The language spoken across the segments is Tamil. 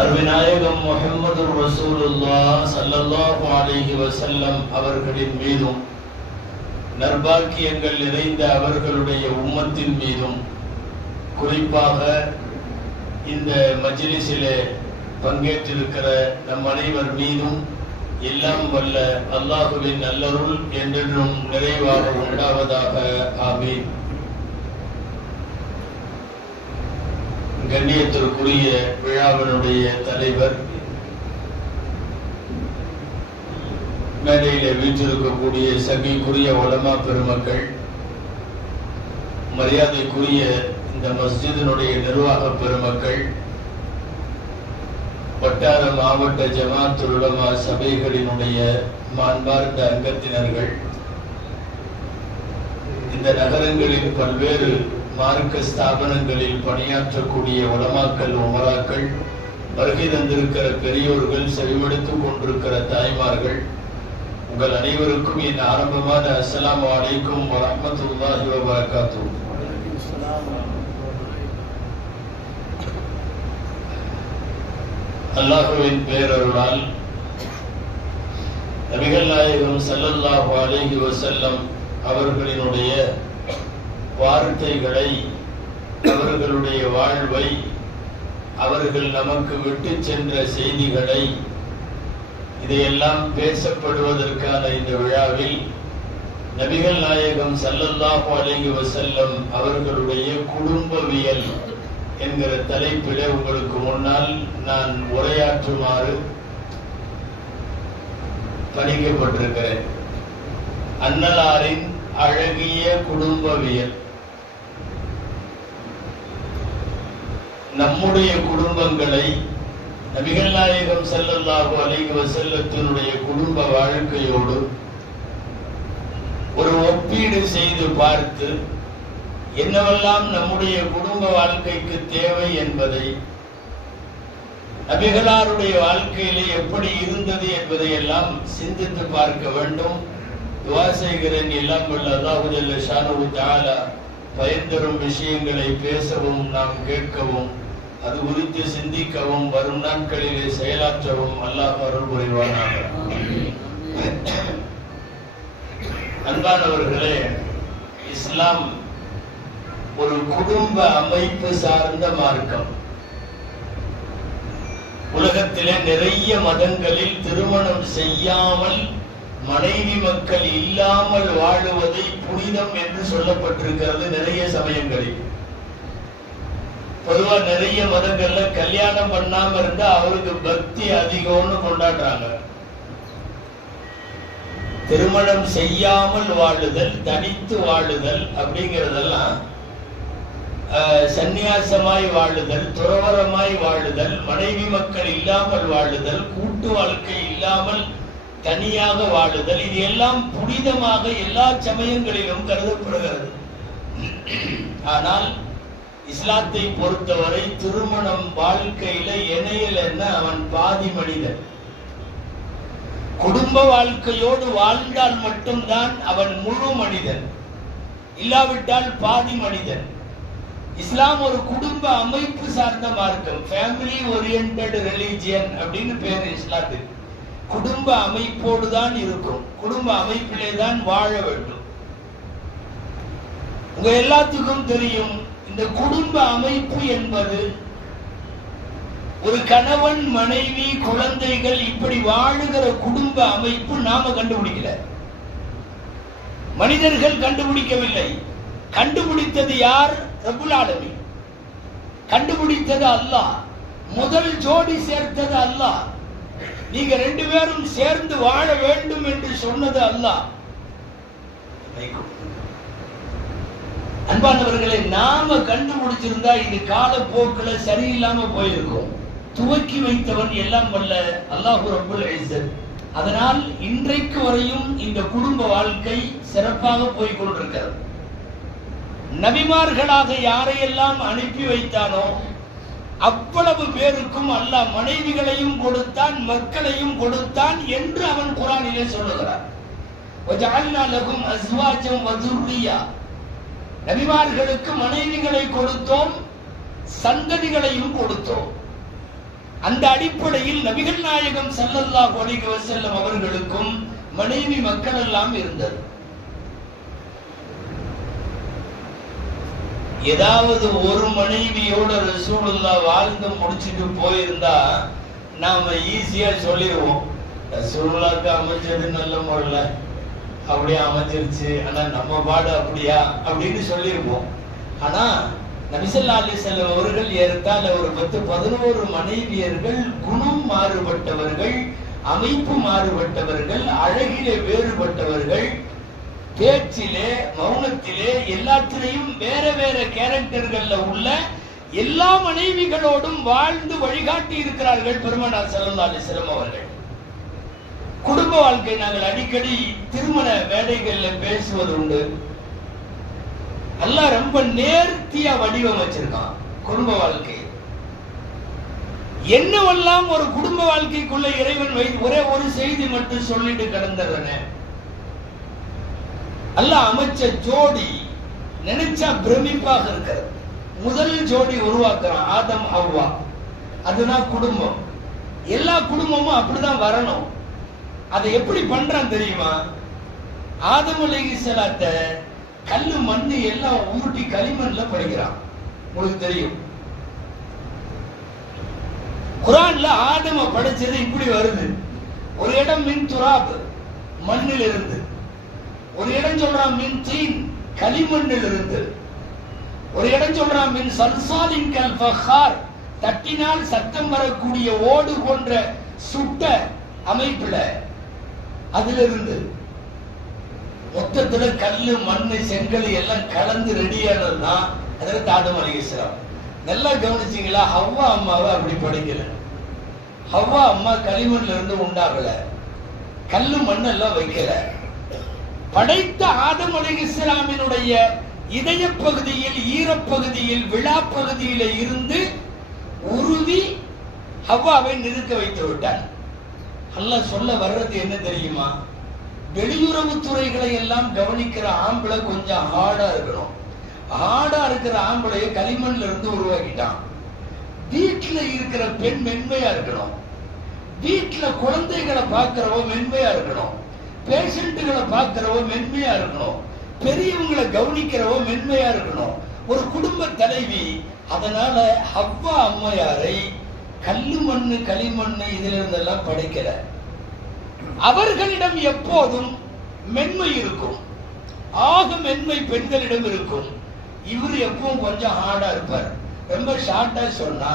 அருமைநாயகம் முஹம்மது ரசூலுல்லாஹ் ஸல்லல்லாஹு அலைஹி வஸல்லம் அவர்களின் மீதும் நற்பாக்கியங்கள் நிறைந்த அவர்களுடைய உம்மத்தின் மீதும் குறிப்பாக இந்த மஜ்லிஸிலே பங்கேற்றிருக்கிற நம் அனைவர் மீதும் எல்லாம் வல்ல அல்லாஹுவின் நல்லருள் என்றென்றும் நிறைவாக உண்டாவதாக. ஆமீன். கண்ணியத்திற்குரிய விழாவினுடைய தலைவர், மேடையிலே வீற்றிருக்கக்கூடிய சபைக்குரிய உலமா பெருமக்கள், மரியாதைக்குரிய இந்த மஸ்ஜிதினுடைய நிர்வாக பெருமக்கள், வட்டார மாவட்ட ஜமாத்துல் உலமா சபைகளினுடைய மாண்பார்ந்த அங்கத்தினர்கள், இந்த நகரங்களில் பல்வேறு மார்க்க ஸ்தாபனங்களில் பணியாற்றக்கூடிய உலமாக்கள், உமராக்கள், வருகை தந்திருக்கிற பெரியோர்கள், செவிமடுத்துக் கொண்டிருக்கிற தாய்மார்கள், உங்கள் அனைவருக்கும் என் ஆரம்பமான அஸ்ஸலாமு அலைக்கும் வரஹ்மத்துல்லாஹி வபரகாத்துஹு. அல்லாஹுவின் பேரருளால் நபிகள் நாயகம் ஸல்லல்லாஹு அலைஹி வஸல்லம் அவர்களினுடைய வார்த்தைகளை, அவர்களுடைய வாழ்வை, அவர்கள் நமக்கு விட்டு சென்ற செய்திகளை, இதையெல்லாம் பேசப்படுவதற்கான இந்த விழாவில் நபிகள் நாயகம் ஸல்லல்லாஹு அலைஹி வஸல்லம் அவர்களுடைய குடும்பவியல் என்கிற தலைப்பிலே உங்களுக்கு முன்னால் நான் உரையாற்றுமாறு பணிக்கப்பட்டிருக்கிறேன். அன்னலாரின் அழகிய குடும்பவியல். நம்முடைய குடும்பங்களை நபிகள் நாயகம் ஸல்லல்லாஹு அலைஹி வஸல்லத்தினுடைய குடும்ப வாழ்க்கையோடு ஒரு ஒப்பீடு செய்து பார்த்து என்னவெல்லாம் நம்முடைய குடும்ப வாழ்க்கைக்கு தேவை என்பதை, நபிகளாருடைய வாழ்க்கையிலே எப்படி இருந்தது என்பதை எல்லாம் சிந்தித்து பார்க்க வேண்டும். துஆ செய்கிறேன், எல்லாம் வல்ல அல்லாஹ் ஜல்ல ஷானுஹு தஆலா பயன்தரும் விஷயங்களை பேசவும், நாம் கேட்கவும், அது குறித்து சிந்திக்கவும், வரும் நாட்களிலே செயலாற்றவும் அல்லாஹ் அருள் புரிவானாக. அன்பானவர்களே, இஸ்லாம் ஒரு குடும்ப அமைப்பு சார்ந்த மார்க்கம். உலகத்திலே நிறைய மதங்களில் திருமணம் செய்யாமல் மனைவி மக்கள் இல்லாமல் வாழுவதை புனிதம் என்று சொல்லப்பட்டிருக்கிறது. நிறைய சமயங்களில் பொதுவா நிறைய மதங்கள்ல கல்யாணம் பண்ணாம இருந்தா அவருக்கு பக்தி அதிகம்னு கொண்டாடுறாங்க. திருமணம் செய்யாமல் வாழுதல், தனித்து வாழுதல் அப்படிங்கிறதெல்லாம் சந்நியாசமாய் வாழுதல், துறவரமாய் வாழுதல், மனைவி மக்கள் இல்லாமல் வாழுதல், கூட்டு வாழ்க்கை இல்லாமல் தனியாக வாழுதல், இது எல்லாம் புனிதமாக எல்லா சமயங்களிலும் கருதப்படுகிறது. ஆனால் இஸ்லாத்தை பொறுத்தவரை திருமணம் வாழ்க்கையில இணையல் என்ன, அவன் பாதி மனிதன். குடும்ப வாழ்க்கையோடு வாழ்ந்தால் மட்டும்தான் அவன் முழு மனிதன், இல்லாவிட்டால் பாதி மனிதன். இஸ்லாம் ஒரு குடும்ப அமைப்பு சார்ந்த மார்க்கம். ஃபேமிலி ஓரியன்டட் ரிலிஜியன் அப்படின்னு பேர் இஸ்லாத்துக்கு. குடும்ப அமைப்போடு தான் இருக்கும், குடும்ப அமைப்பிலே தான் வாழ வேண்டும். உங்க எல்லாத்துக்கும் தெரியும், இந்த குடும்ப அமைப்பு என்பது ஒரு கணவன், மனைவி, குழந்தைகள் இப்படி வாழுகிற குடும்ப அமைப்பு நாம கண்டுபிடிக்கல, மனிதர்கள் கண்டுபிடிக்கவில்லை. கண்டுபிடித்தது யார்? ரப்புல் ஆலமீன். கண்டுபிடித்தது அல்லாஹ். முதல் ஜோடி சேர்த்தது அல்லாஹ். நீங்க ரெண்டு பேரும் சேர்ந்து வாழ வேண்டும் என்று சொன்னது அல்லாஹ். அன்பானவர்களை, நாம கண்டுபிடிச்சிருந்தா இது காலப்போக்கில் சரியில்லாம போயிருக்கும். துவக்கி வைத்தவன் எல்லாம் வல்ல அல்லாஹ் ரப்புல் இஸ்ஸத். அதனால் இன்றைக்கு வரையும் இந்த குடும்ப வாழ்க்கை சிறப்பாக போய் கொண்டிருக்கிறது. நபிமார்களாக யாரையெல்லாம் அனுப்பி வைத்தானோ அவ்வளவு பேருக்கும் அல்லாஹ் மனைவிகளையும் கொடுத்தான், மக்களையும் கொடுத்தான் என்று அவன் குர்ஆனிலே சொல்லுகிறார். வஜஅல்னா லகும் அஸ்வாஜம் வதுர்ரியா. நபிமார்களுக்கு மனைவிகளை கொடுத்தோம், சந்ததிகளையும் கொடுத்தோம். அந்த அடிப்படையில் நபிகள் நாயகம் ஸல்லல்லாஹு அலைஹி வஸல்லம் அவர்களுக்கும் மனைவி மக்கள் எல்லாம் இருந்தது. ஏதாவது ஒரு மனைவியோட ரசூலுல்லாஹ் வாழ்ந்து முடிச்சுட்டு போயிருந்தா நாம ஈஸியா சொல்லிடுவோம், ரசூலுல்லாஹ்க்கு அமைஞ்சது நல்ல முறையில அப்படியே அமைஞ்சிருச்சு, ஆனா நம்ம பாடு அப்படியா அப்படின்னு சொல்லியிருப்போம். ஆனா நபி ஸல்லல்லாஹு அலைஹி வஸல்லம் அவர்கள் ஏறத்தாழ ஒரு 10-11 மனைவியர்கள், குணம் மாறுபட்டவர்கள், அமைப்பு மாறுபட்டவர்கள், அழகிலே வேறுபட்டவர்கள், பேச்சிலே மௌனத்திலே எல்லாத்திலையும் வேற வேற கேரக்டர்கள்ல உள்ள எல்லா மனைவிகளோடும் வாழ்ந்து வழிகாட்டி இருக்கிறார்கள் பெருமானார் ஸல்லல்லாஹு அலைஹி வஸல்லம் அவர்கள். குடும்ப வாழ்க்கை நாங்கள் அடிக்கடி திருமண மேடைகள்ல பேசுவது உண்டு. அல்லாஹ் ரொம்ப நேர்த்தியா வடிவமைச்சிருக்கான் குடும்ப வாழ்க்கை. என்னவெல்லாம் ஒரு குடும்ப வாழ்க்கைக்குள்ள இறைவன் ஒரே ஒரு செய்தி மட்டும் சொல்லிட்டு கடந்துறேன். அல்லாஹ் அமைச்ச ஜோடி நினைச்சா பிரமிப்பாக இருக்கிறது. முதல் ஜோடி உருவாக்குறான் ஆதம் ஹவ்வா, அதுதான் குடும்பம். எல்லா குடும்பமும் அப்படிதான் வரணும். அதை எப்படி பண்றான் தெரியுமா? ஆதம் அலைஹிஸ்ஸலாத்தை கல்லு மண்ணு எல்லாம் உருட்டி களிமண்ல படைக்கிறான். உங்களுக்கு தெரியும், குர்ஆன்ல ஆதம படைச்சது இப்படி வருது. ஒரு இடம் மின் துராப், மண்ணில் இருந்து. ஒரு இடம் சொல்றான் மின் தீன், களிமண்ணில் இருந்து. ஒரு இடம் சொல்றான் மின் சல்சாலின் கல் ஃபஹார், தட்டினால் சத்தம் வரக்கூடிய ஓடு போன்ற சுட்ட அமைப்புல அதிலிருந்து. மொத்தத்துல கல்லு மண்ணு செங்கல் எல்லாம் கலந்து ரெடியானதுதான் அதற்கு ஆதம் அலைஹிஸ்ஸலாம். நல்லா கவனிச்சீங்களா? ஹவ்வா அம்மாவை அப்படி படைக்கல. ஹவ்வா அம்மா களிமண்ல இருந்து உண்டாகல, கல்லு மண்ணெல்லாம் வைக்கல. படைத்த ஆதம் அலைஹிஸ்ஸலாமினுடைய இதய பகுதியில், ஈரப்பகுதியில், விழா பகுதியில இருந்து உருவி ஹவ்வாவை நிறுத்த வைத்து விட்டான். அல்லாஹ் சொல்ல வர்றது என்ன தெரியுமா? வெளியுறவு துறைகளை எல்லாம் கவனிக்கிற ஆம்பளை கொஞ்சம் ஹார்டா இருக்கணும். ஹார்டா இருக்கிற ஆம்பளைய களிமண்ல இருந்து உருவாக்கிட்டான். வீட்டுல இருக்கிற பெண் மென்மையா இருக்கணும். வீட்டுல குழந்தைகளை பார்க்கிறவ மென்மையா இருக்கணும். பேஷண்ட்டுகளை பார்க்கிறவ மென்மையா இருக்கணும். பெரியவங்களை கவனிக்கிறவ மென்மையா இருக்கணும். ஒரு குடும்ப தலைவி. அதனால ஹவ்வா அம்மையாரை கல்லு மண்ணு களிமண்ணு இதுல இருந்தெல்லாம் படைக்கல. அவர்களிடம் எப்போதும் மென்மை இருக்கும். ஆக மென்மை பெண்களிடம் இருக்கும். இவர் எப்பவும் கொஞ்சம் ஹார்டா இருப்பார். ரொம்ப ஷார்ட்டா சொன்னா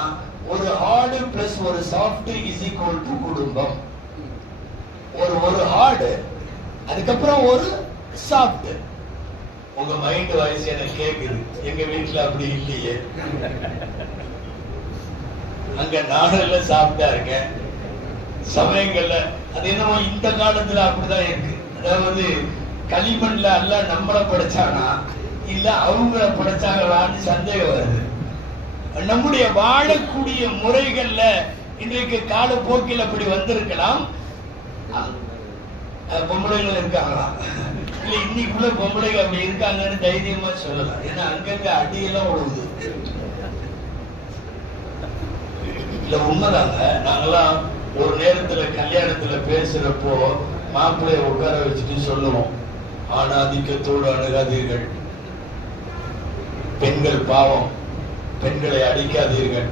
ஒரு ஹார்டு பிளஸ் ஒரு சாஃப்ட் இஸ் ஈக்குவல் டு குடும்பம். ஒரு ஹார்டு, அதுக்கப்புறம் ஒரு சாஃப்ட். உங்க மைண்ட் வாய்ஸ் எனக்கு கேக்குது. எங்க வீட்டுல அப்படி இல்லையே. அங்க நானெல்லாம் சாஃப்டா இருக்கேன் சமயங்கள்ல. அது என்னமோ இந்த காலத்துல அப்படிதான் இருக்கு. அதாவது களிமண்ல அல்லாஹ் நம்மளை படைச்சானா இல்ல அவங்கள படைச்சாங்களான்னு சந்தேகம் வருது. நம்முடைய வாழக்கூடிய முறைகள்ல இன்றைக்கு காலப்போக்கில் அப்படி வந்திருக்கலாம். பொம்பளைகள் இருக்காங்களா இல்ல இன்னைக்குள்ள பொம்பளைகள் அப்படி இருக்காங்கன்னு தைரியமா சொல்லலாம். ஏன்னா அங்கங்க அடியெல்லாம் உழுவுது. இல்ல உண்மைதாங்க. நாங்கெல்லாம் ஒரு நேரத்துல கல்யாணத்துல பேசுறப்போ மாப்பிள்ளைய உட்கார வச்சுட்டு சொல்லுவோம், ஆணாதிக்கத்தோடு அணுகாதீர்கள், பெண்கள் பாவம், பெண்களை அடிக்காதீர்கள்,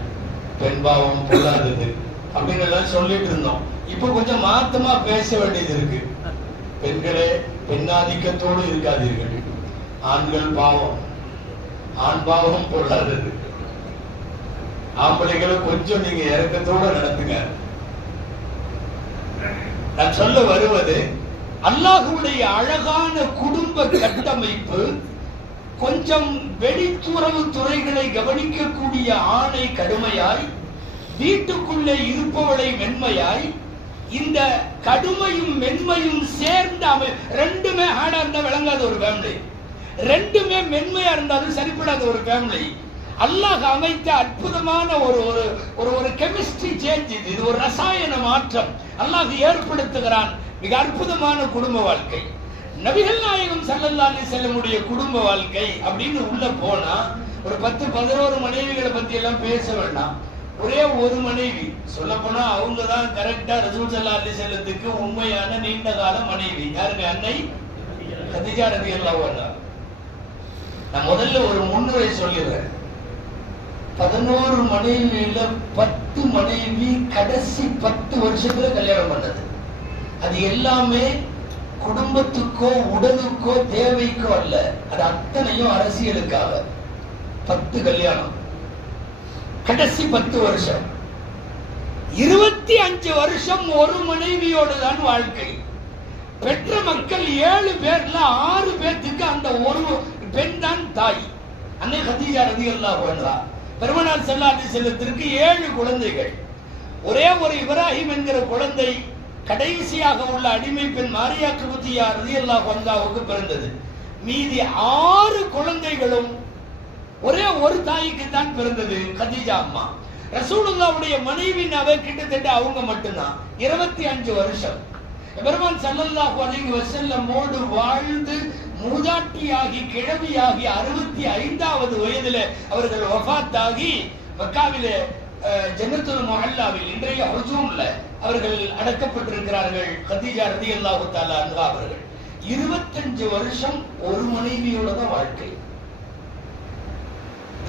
பெண் பாவம் பொல்லாதது அப்படின்னு எல்லாம் சொல்லிட்டு இருந்தோம். இப்ப கொஞ்சம் மாத்தமா பேச வேண்டியது இருக்கு. பெண்களே பெண்ணாதிக்கத்தோடு இருக்காதீர்கள், ஆண்கள் பாவம், ஆண் பாவம் பொல்லாதது, ஆம்பளைகளை கொஞ்சம் நீங்க இறக்கத்தோட நடத்துங்க. நான் சொல்ல வருவது, அல்லாஹ்வுடைய அழகான குடும்ப கட்டமைப்பு கொஞ்சம் வெளித்துறவு துறைகளை கவனிக்கக்கூடிய ஆணை கடுமையாய், வீட்டுக்குள்ளே இருப்பவளை மென்மையாய், இந்த கடுமையும் மென்மையும் சேர்ந்த ரெண்டுமே ஹார்டா இருந்தா விளங்காத ஒரு ஃபேமிலி, ரெண்டுமே மென்மையா இருந்தாலும் சரிப்படாத ஒரு ஃபேமிலி. அல்லாஹ் அமைத்த அற்புதமான ஒரு கெமிஸ்ட்ரி சேஞ்ச். இது ஒரு ரசாயன மாற்றம் அல்லாஹ் ஏற்படுத்துகிறான். மிக அற்புதமான குடும்ப வாழ்க்கை. நபிகள் நாயகம் ஸல்லல்லாஹு அலைஹி வஸல்லமுடைய குடும்ப வாழ்க்கை அப்படின்னு உள்ள போனா ஒரு 10-11 மனைவிகளை பத்தி எல்லாம் பேச வேண்டாம். ஒரே ஒரு மனைவி. சொல்ல போனா அவங்க தான் கரெக்டா ரசூல் ஸல்லல்லாஹு அலைஹி வஸல்லத்துக்கு உண்மையான நீண்ட கால மனைவி. யாருங்க? அன்னை கதீஜா ரலியல்லாஹு அன்ஹா. நான் முதல்ல ஒரு முன்னுரை சொல்லிடுறேன். 11 மனைவியில 10 மனைவி கடைசி 10 வருஷத்துல கல்யாணம் பண்ணது. அது எல்லாமே குடும்பத்துக்கோ உடலுக்கோ தேவைக்கோ அல்ல, அது அத்தனையும் அரசியலுக்காக. 10 கல்யாணம் கடைசி 10 வருஷம். 25 வருஷம் ஒரு மனைவியோடு தான் வாழ்க்கை. பெற்ற மக்கள் 7 பேர்ல 6 பேருக்கு அந்த ஒரு பெண் தான் தாய். அன்னை கதீஜா ரலியல்லாஹு அன்ஹா. பெருமானார் ஸல்லல்லாஹு அலைஹி வஸல்லத்திற்கு 7 குழந்தைகள். ஒரே ஒரு இப்ராஹிம் என்கிற குழந்தை கடைசியாக உள்ள அடிமை பெண் மாரியா கிப்தியா ரலியல்லாஹு அன்ஹாவுக்கு பிறந்தது. மீதி 6 குழந்தைகளும் ஒரே ஒரு தாய்க்கு தான் பிறந்தது, கதீஜா அம்மா. ரசூலுல்லாஹ்வுடைய மனைவி கிட்டத்தட்ட அவங்க மட்டும்தான் 25 வருஷம். பெருமான் ஸல்லல்லாஹு அலைஹி வஸல்லமோடு வாழ்ந்து மூதாட்டியாகி கிழவியாகி 65வது வயதில அவர்கள் வஃபாத்தாகி மக்காவிலே ஜன்னத்துல் முஅல்லாவில் இன்றைய ஹுஜூம்ல அவர்கள் அடக்கப்பட்டிருக்கிறார்கள். கதீஜா ரலியல்லாஹு தஆலா அன்ஹா அவர்கள் 25 வருஷம் ஒரு மனைவியோட தான் வாழ்க்கை.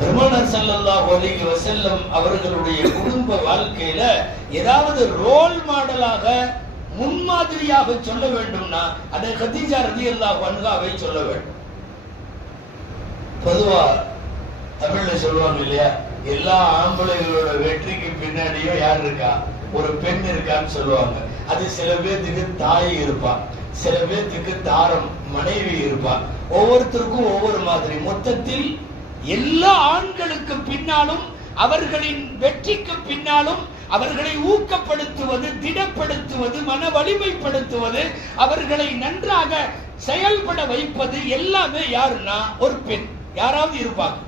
பெருமானார் ஸல்லல்லாஹு அலைஹி வஸல்லம் அவர்களுடைய குடும்ப வாழ்க்கையில ஏதாவது ரோல் மாடலாக முன்மாதிரியாக சொல்ல வேண்டும்னா அதை கதீஜா ரலியல்லாஹு அன்ஹாவை சொல்ல வேண்டும். பொதுவா தமிழ்ல சொல்லுவாங்க இல்லையா, எல்லா ஆம்பளைகளோட வெற்றிக்கு பின்னாடியும் யார் இருக்கா? ஒரு பெண் இருக்கான்னு சொல்லுவாங்க. அது சில பேர்த்துக்கு தாய் இருப்பா, சில பேர்த்துக்கு தாரம் மனைவி இருப்பா. ஒவ்வொருத்தருக்கும் ஒவ்வொரு மாதிரி. மொத்தத்தில் எல்லா ஆண்களுக்கு பின்னாலும் அவர்களின் வெற்றிக்கு பின்னாலும் அவர்களை ஊக்கப்படுத்துவது, திடப்படுத்துவது, மன வலிமைப்படுத்துவது, அவர்களை நன்றாக செயல்பட வைப்பது எல்லாமே யாருன்னா ஒரு பெண் யாராவது இருப்பாங்க.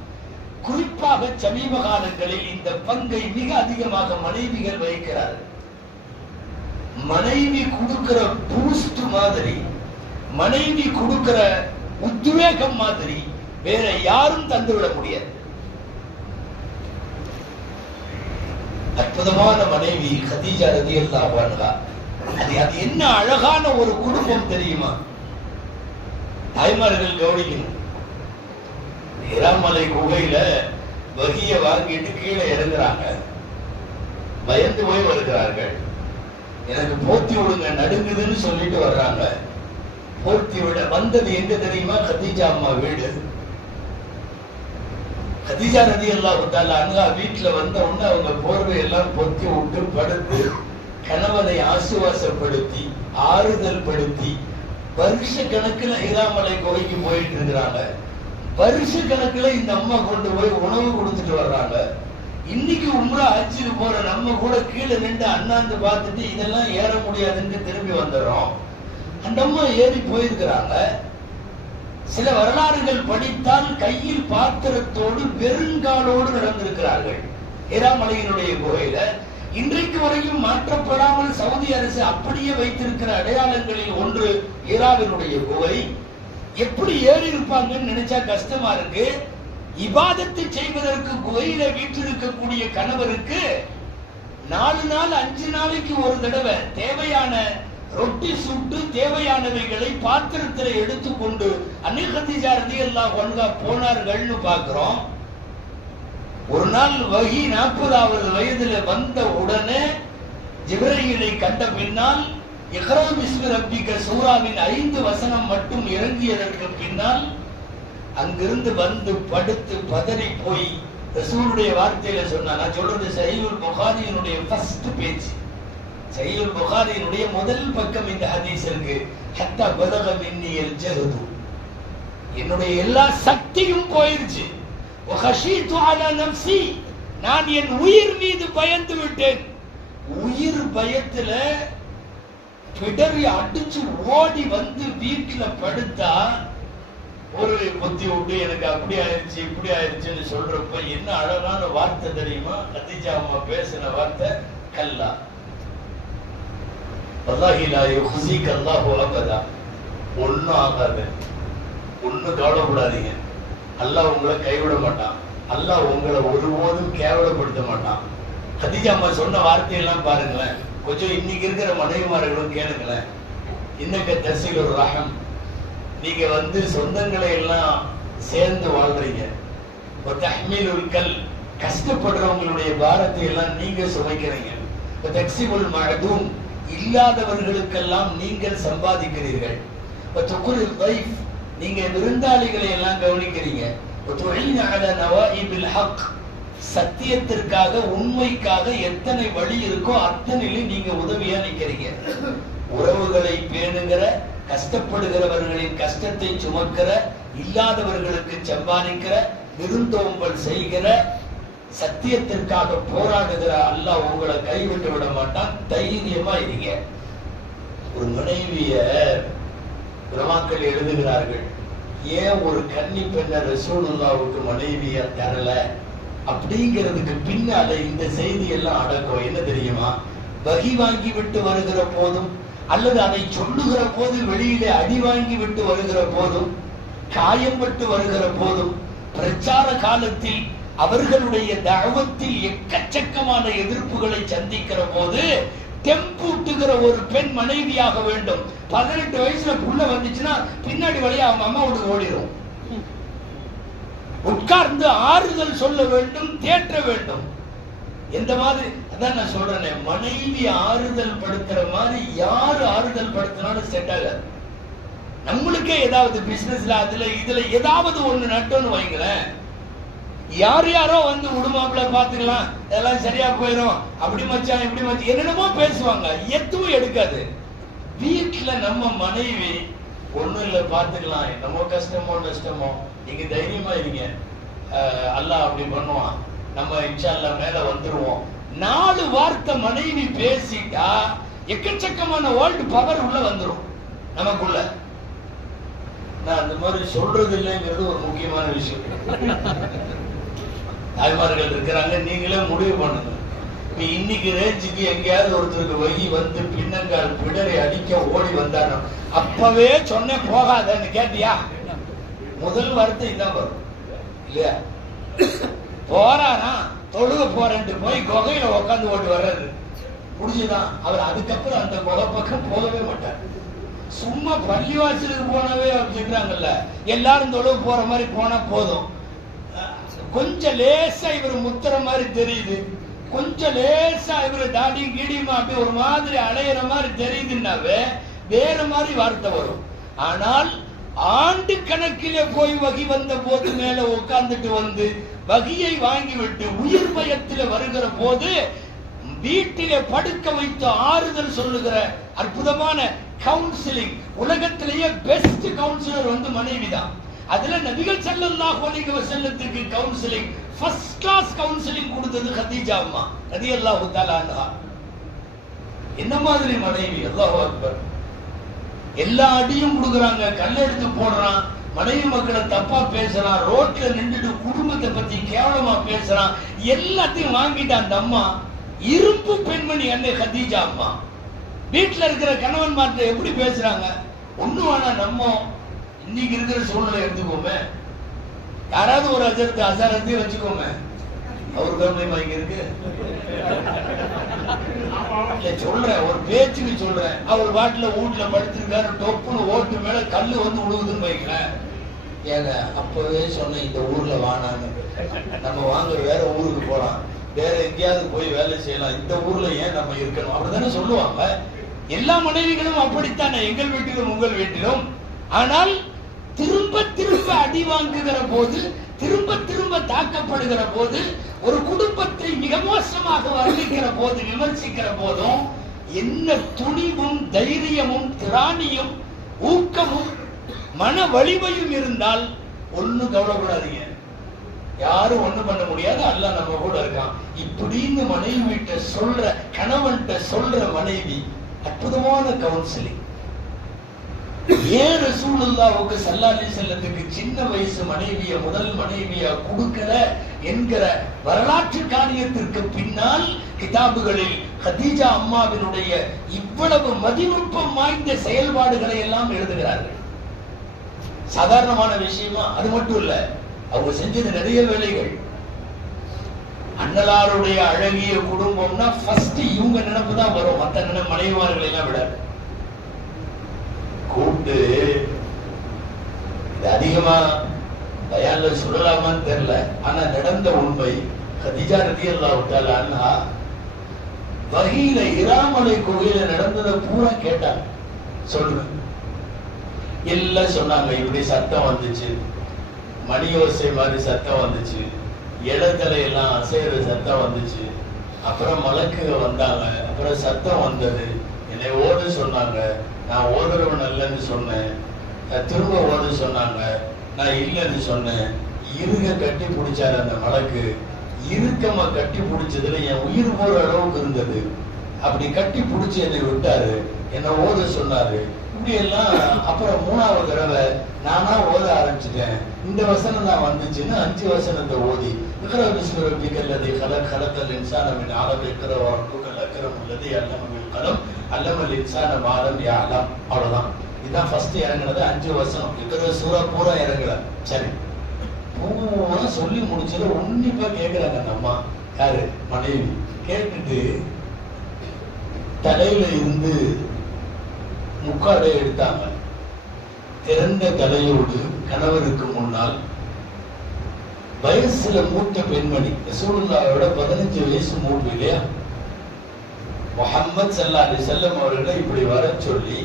குறிப்பாக சமீப காலங்களில் இந்த பங்கை மிக அதிகமாக மனைவிகள் வகிக்கிறார்கள். மனைவி கொடுக்கிற பூஸ்ட் மாதிரி, மனைவி கொடுக்கிற உத்வேகம் மாதிரி வேற யாரும் தந்துவிட முடியாது. அற்புதமான மனைவி கதீஜா ரலியல்லாஹு அன்ஹா. அது என்ன அழகான ஒரு குடும்பம் தெரியுமா? தாய்மார்கள் கவனிக்கணும். ஹிராமலை குகையில வகிய வாங்கிட்டு கீழே இறங்குறாங்க. பயந்து போய் வருகிறார்கள். எனக்கு போர்த்தி விடுங்க, நடுங்குதுன்னு சொல்லிட்டு வர்றாங்க. போர்த்தி விட வந்தது எங்க தெரியுமா? கதீஜா அம்மா வீடு. கதீஜா ரலியல்லாஹு தஆலா அன்ஹா வீட்டுல வந்த உடனே அவங்க போர்வை எல்லாம் பொத்தி விட்டு படுத்து கணவனை ஆசுவாசப்படுத்தி ஆறுதல் படுத்தி வருஷ கணக்குல ஹிராமலை குகைக்கு போயிட்டு இருக்கிறாங்க. வருஷ கணக்குல இந்த அம்மா கொண்டு போய் உணவு கொடுத்துட்டு வர்றாங்க. இன்னைக்கு உம்ரா ஹஜ்ஜுக்கு போற நம்ம கூட கீழே நின்று அண்ணாந்து பார்த்துட்டு இதெல்லாம் ஏற முடியாதுன்னு திரும்பி வந்துடுறோம். அந்த அம்மா ஏறி போயிருக்கிறாங்க. சில வரலாறுகள் படித்தால் கையில் பாத்திரத்தோடு வெறுங்காலோடு நடந்திருக்கிறார்கள் ஹிராமலையினுடைய குகையில. இன்றைக்கு வரையும் மாற்றப்படாமல் சவுதி அரசு அப்படியே வைத்திருக்கிற அடையாளங்களில் ஒன்று ஹிராவினுடைய குகை. எப்படி ஏறி இருப்பாங்கன்னு நினைச்சா கஷ்டமா இருக்கு. இபாதத்தை செய்வதற்கு குகையில வீற்றிருக்கக்கூடிய கணவருக்கு 4 நாள் 5 நாளைக்கு ஒரு தடவை தேவையான ரொட்டி சுட்டு தேவையானவைகளை பாத்திரத்தில் எடுத்துக்கொண்டு அன்னை கதீஜா ரலியல்லாஹு அன்ஹா போனார்கள்னு பார்க்கிறோம். ஒரு நாள் வஹி 40வது வயதுல வந்த உடனே ஜிப்ரீலை கண்ட பின்னால் இக்ரா பிஸ்மி ரப்பிக சூராவின் 5 வசனம் மட்டும் இறங்கியதற்கு பின்னால் அங்கிருந்து வந்து படுத்து பதறி போய் ரசூலுடைய வார்த்தையில சொன்னா, நான் சொல்றது சஹீஹுல் புகாரியினுடைய ஃபர்ஸ்ட் பேஜ், சஹீஹுல் புகாரியினுடைய முதல் பக்கம் இந்த ஹதீஸ் இருக்கு. ஹத்தா பலக மின்னியல் ஜஹது, என்னுடைய எல்லா சக்தியும் போயிருச்சு. வஹஷீது அலா நஃப்ஸி, நான் என் உயிர் மீது பயந்து விட்டேன். உயிர் பயத்துல பிடரி அடிச்சு ஓடி வந்து வீட்டுல படுத்தா ஒரு புத்தி விட்டு எனக்கு அப்படி ஆயிடுச்சு இப்படி ஆயிடுச்சுன்னு சொல்றப்ப என்ன அழகான வார்த்தை தெரியுமா? கதீஜா அம்மா பேசின வார்த்தை, கல்லா வல்லாஹி லா யுஹ்ஸிக அல்லாஹு அபதா, ஒன்னும் ஆகாது, ஒன்னும் கவலைப்படாதீங்க, அல்லாஹ் உங்களை கைவிட மாட்டான், அல்லாஹ் உங்களை ஒருபோதும் கேவலப்படுத்த மாட்டான். கதீஜா அம்மா சொன்ன வார்த்தையெல்லாம் பாருங்களேன். கொஞ்சம் இன்னைக்கு இருக்கிற மனைவிமார்களும் கேளுங்களேன். இன்னக்க தசில் ஒரு ரகம், நீங்க சொந்தங்களை எல்லாம் சேர்ந்து வாழ்றீங்க. தஹ்மீலுல் கல், கஷ்டப்படுறவங்களுடைய பாரத்தை எல்லாம் நீங்க சுமைக்கிறீங்க. தக்ஸிபுல் மஅதூம், இல்லாதவர்களுக்கெல்லாம் நீங்கள் சம்பாதிக்கிறீர்கள். துகுரில் தைஃப், நீங்க விருந்தாளிகளை எல்லாம் கவனிக்கிறீங்க. துஈன அலா நவாயிபில் ஹக், சத்தியத்திற்காக உண்மைக்காக எத்தனை வழி இருக்கோ அத்தனையிலும் நீங்க உதவியா நிக்கிறீங்க. உறவுகளை பேணுகிற, கஷ்டப்படுகிறவர்களின் கஷ்டத்தை சுமக்கிற, இல்லாதவர்களுக்கு சம்பாதிக்கிற, விருந்தோம்பல் செய்கிற, சத்தியத்திற்காக போராடுகிற அல்லாஹ் உங்களை கைவிட்டு விட மாட்டான். தைரியமா இருங்க. ஒரு மனைவிய உலமாக்கள் எழுதுகிறார்கள், ஏன் ஒரு கன்னி பெண்ண ரசூலுல்லாஹ்வுக்கு மனைவியா தரல அப்படிங்கிறதுக்கு பின்னால இந்த செய்தி எல்லாம் அடக்கம். என்ன தெரியுமா? வகி வாங்கி விட்டு வருகிற போதும், அல்லது அதை சொல்லுகிற போது வெளியிலே அடி வாங்கி விட்டு வருகிற போதும், காயம்பட்டு வருகிற போதும், பிரச்சார காலத்தில் அவர்களுடைய தஅவத்தில் எக்கச்சக்கமான எதிர்ப்புகளை சந்திக்கிற போது தெம்பூட்டுகிற ஒரு பெண் மனைவியாக வேண்டும். 18 வயசுல புள்ள வந்துச்சுன்னா பின்னாடி வழியா அவங்க அம்மா வீட்டுக்கு ஓடிடும். உட்கார்ந்து ஆறுதல் சொல்ல வேண்டும், தேற்ற வேண்டும். எந்த மாதிரி, அதான் நான் சொல்றேனே, மனைவி ஆறுதல் படுத்துற மாதிரி யாரு ஆறுதல் படுத்தினாலும் செட் ஆகாது. நம்மளுக்கே ஏதாவது பிசினஸ்ல இதுல ஏதாவது ஒண்ணு நட்டோன்னு வைங்களேன், யார் யாரோ உடுமாப்பிள்ள பாத்துக்கலாம், இதெல்லாம் சரியா போயிடும், அப்படி மச்சான் இப்படி மச்சான் என்னென்னமோ பேசுவாங்க, எதுவும் எடுக்காது. வீட்டுல நம்ம மனைவி ஒண்ணும் இல்ல, பாத்துக்கலாம், என்னமோ கஷ்டமோ நஷ்டமோ, நீங்க தைரியமா இருங்க, அல்லாஹ் அப்படி பண்ணுவான், நம்ம இன்ஷா அல்லாஹ் மேல வந்துருவோம். 4 வார்த்தை மனைவி பேசிட்டா எக்கச்சக்கமான வேர்ல்ட் பவர் உள்ள வந்துரும் நமக்குள்ள. நான் அந்த மாதிரி சொல்றது இல்லைங்கிறது ஒரு முக்கியமான விஷயம். தாய்மார்கள் இருக்கிறாங்க, நீங்களே முடிவு பண்ணுங்க. இன்னைக்கு ரேஞ்சுக்கு எங்கேயாவது ஒருத்தருக்கு வகி பின்னங்கால் பிடரை அடிக்க ஓடி வந்தானோ அப்பவே சொன்ன போகாதன்னு கேட்டியா? முதல் வார்த்தை இதான் வரும் இல்லையா? போறானா தொழுக போறேன்ட்டு போய் குகையில உட்காந்து ஓடி வர்றது முடிஞ்சுதான். அவர் அதுக்கப்புறம் அந்த குகை பக்கம் போகவே மாட்டார். சும்மா பள்ளிவாசலுக்கு போனவே அப்படின்றாங்கல்ல, எல்லாரும் தொழுக போற மாதிரி போனா போதும். கொஞ்சம் லேசா இவர் முத்துற மாதிரி தெரியுது, கொஞ்சம் லேசா இவர் தாடி கீடியுமா அப்படி ஒரு மாதிரி அலையிற மாதிரி தெரியுதுன்னாவே வேற மாதிரி வார்த்தை வரும். ஆனால் ஆண்டு கணக்கிலே போய் வகி வந்த போது மேல உட்கார்ந்துட்டு வகியை வாங்கிவிட்டு உயிர் பயத்தில் வருகிற போது வீட்டிலே படுக்க வைத்து ஆறுதல் சொல்லுகிற அற்புதமான கவுன்சிலிங், உலகத்திலேயே பெஸ்ட் கவுன்சிலர் மனைவிதான். அதுல நபிகள் ஸல்லல்லாஹு அலைஹி வஸல்லத்துக்கு கவுன்சிலிங் ஃபர்ஸ்ட் கிளாஸ் கவுன்சிலிங் கொடுத்தது கதீஜா அம்மா ரலியல்லாஹு தஆலா அன்ஹா. என்ன மாதிரி மனைவி! அல்லாஹு அக்பர். எல்லா அடியும் கொடுக்குறாங்க, கல்லெடுத்து போடுறான், மனைவி மக்களை தப்பா பேசுறான், ரோட்ல நின்றுட்டு குடும்பத்தை பத்தி கேவலமா பேசுறான், எல்லாத்தையும் வாங்கிட்டு அந்த அம்மா இரும்பு பெண்மணி அன்னை கதீஜா அம்மா. வீட்டுல இருக்கிற கணவன் மாற்ற எப்படி பேசுறாங்க? ஒண்ணு வேணா நம்ம இன்னைக்கு இருக்கிற சூழ்நிலை எடுத்துக்கோமே, யாராவது ஒரு அசாரத்தையும் வச்சுக்கோமே, அவர் கவலை வாங்கி இருக்கு சொல்றேன், ஒரு பேச்சுக்கு சொல்றேன். அவர் பாட்டுல வீட்டுல படுத்திருக்காரு, டொப்புன்னு ஓட்டு மேல கல்லு உழுகுதுன்னு வைக்கிறேன். ஏங்க அப்பவே சொன்ன இந்த ஊர்ல வானான்னு, நம்ம வாங்க வேற ஊருக்கு போலாம், வேற எங்கேயாவது போய் வேலை செய்யலாம், இந்த ஊர்ல ஏன் நம்ம இருக்கணும் அப்படித்தானே சொல்லுவாங்க. எல்லா மனைவிகளும் அப்படித்தானே, எங்கள் வீட்டிலும் உங்கள் வீட்டிலும். ஆனால் திரும்ப திரும்ப அடி வாங்குகிற போது, திரும்ப திரும்ப தாக்கப்படுகிற போது, ஒரு குடும்பத்தை மிக மோசமாக வர்ணிக்கிற போது, விமர்சிக்கிற போதும் என்ன துணிவும் தைரியமும் திராணியும் ஊக்கமும் மன வலிமையும் இருந்தால் ஒண்ணு கவலைப்படாதீங்க, யாரும் ஒண்ணு பண்ண முடியாது, அல்லாஹ் நம்ம கூட இருக்கான் இப்படின்னு மனைவி வீட்டை சொல்ற, கணவன்கிட்ட சொல்ற மனைவி அற்புதமான கவுன்சிலிங். ஏன் ரசூலுல்லாஹ்வுக்கு ஸல்லல்லாஹு அலைஹி வஸல்லத்துக்கு சின்ன வயசு மனைவிய முதல் மனைவியா கொடுக்கல என்கிற வரலாற்று காரியத்திற்கு பின்னால் கிதாபுகளில் கதீஜா அம்மாவினுடைய இவ்வளவு மதிநுட்பம் வாய்ந்த செயல்பாடுகளை எல்லாம் எழுதுகிறார்கள். சாதாரணமான விஷயமா? அது மட்டும் இல்ல, அவங்க செஞ்சது நிறைய வேலைகள். அண்ணலாருடைய அழகிய குடும்பம்னா ஃபர்ஸ்ட் இவங்க நினைப்பு தான் வரும், மற்ற மனைவிமார்களை எல்லாம் விட. கூப்பிட்டு இது அதிகமா பயான்ல சொல்லலாமான்னு தெரியல, ஆனா நடந்த உண்மை. கதீஜா ரலியல்லாஹு தஆலா அன்ஹா வஹீல இராமலை குகையில நடந்ததை பூரா கேட்டாங்க. சொல்றேன், எல்லாம் சொன்னாங்க. இப்படி சத்தம் வந்துச்சு, மணி ஓசை மாதிரி சத்தம் வந்துச்சு, இடத்துல எல்லாம் அசைற சத்தம் வந்துச்சு, அப்புறம் மலக்குக வந்தாங்க, அப்புறம் சத்தம் வந்தது, என்னை ஓட சொன்னாங்க, நான் ஓடுறவன் அல்லன்னு சொன்னேன், திரும்ப ஓட சொன்னாங்க, நான் இல்லைன்னு சொன்னேன். இருக கட்டி பிடிச்சாரு அந்த மலக்கு. இறுக்கமா கட்டி பிடிச்சதுல என் உயிர் போற அளவுக்கு இருந்தது. அப்படி கட்டி பிடிச்சி என்னை விட்டாரு, என்ன ஓத சொன்னாரு. இப்படி எல்லாம் அப்புறம் 3வது தடவை நானா ஓத ஆரம்பிச்சுட்டேன். இந்த வசனம் தான் வந்துச்சுன்னு 5 வசனத்தை ஓதி அவ்வளவுதான். இதுதான் ஃபர்ஸ்ட் இறங்குனது 5 வசனம். இருக்கிற சூரா பூரா இறங்கல. சரி, பூரா சொல்லி முடிச்சது உன்னிப்பா கேட்கிறாங்க அந்த அம்மா. யாரு? மனைவி. கேட்டுட்டு தலையில இருந்து முக்காடை எடுத்தாங்க. திறந்த தலையோடு கணவருக்கு முன்னால் வயசுல மூத்த பெண்மணி, ரசூலுல்லாஹ்வோட 15 வயசு மூப்பு இல்லையா, முஹம்மது ஸல்லல்லாஹு அலைஹி வஸல்லம் அவர்களை இப்படி வர சொல்லி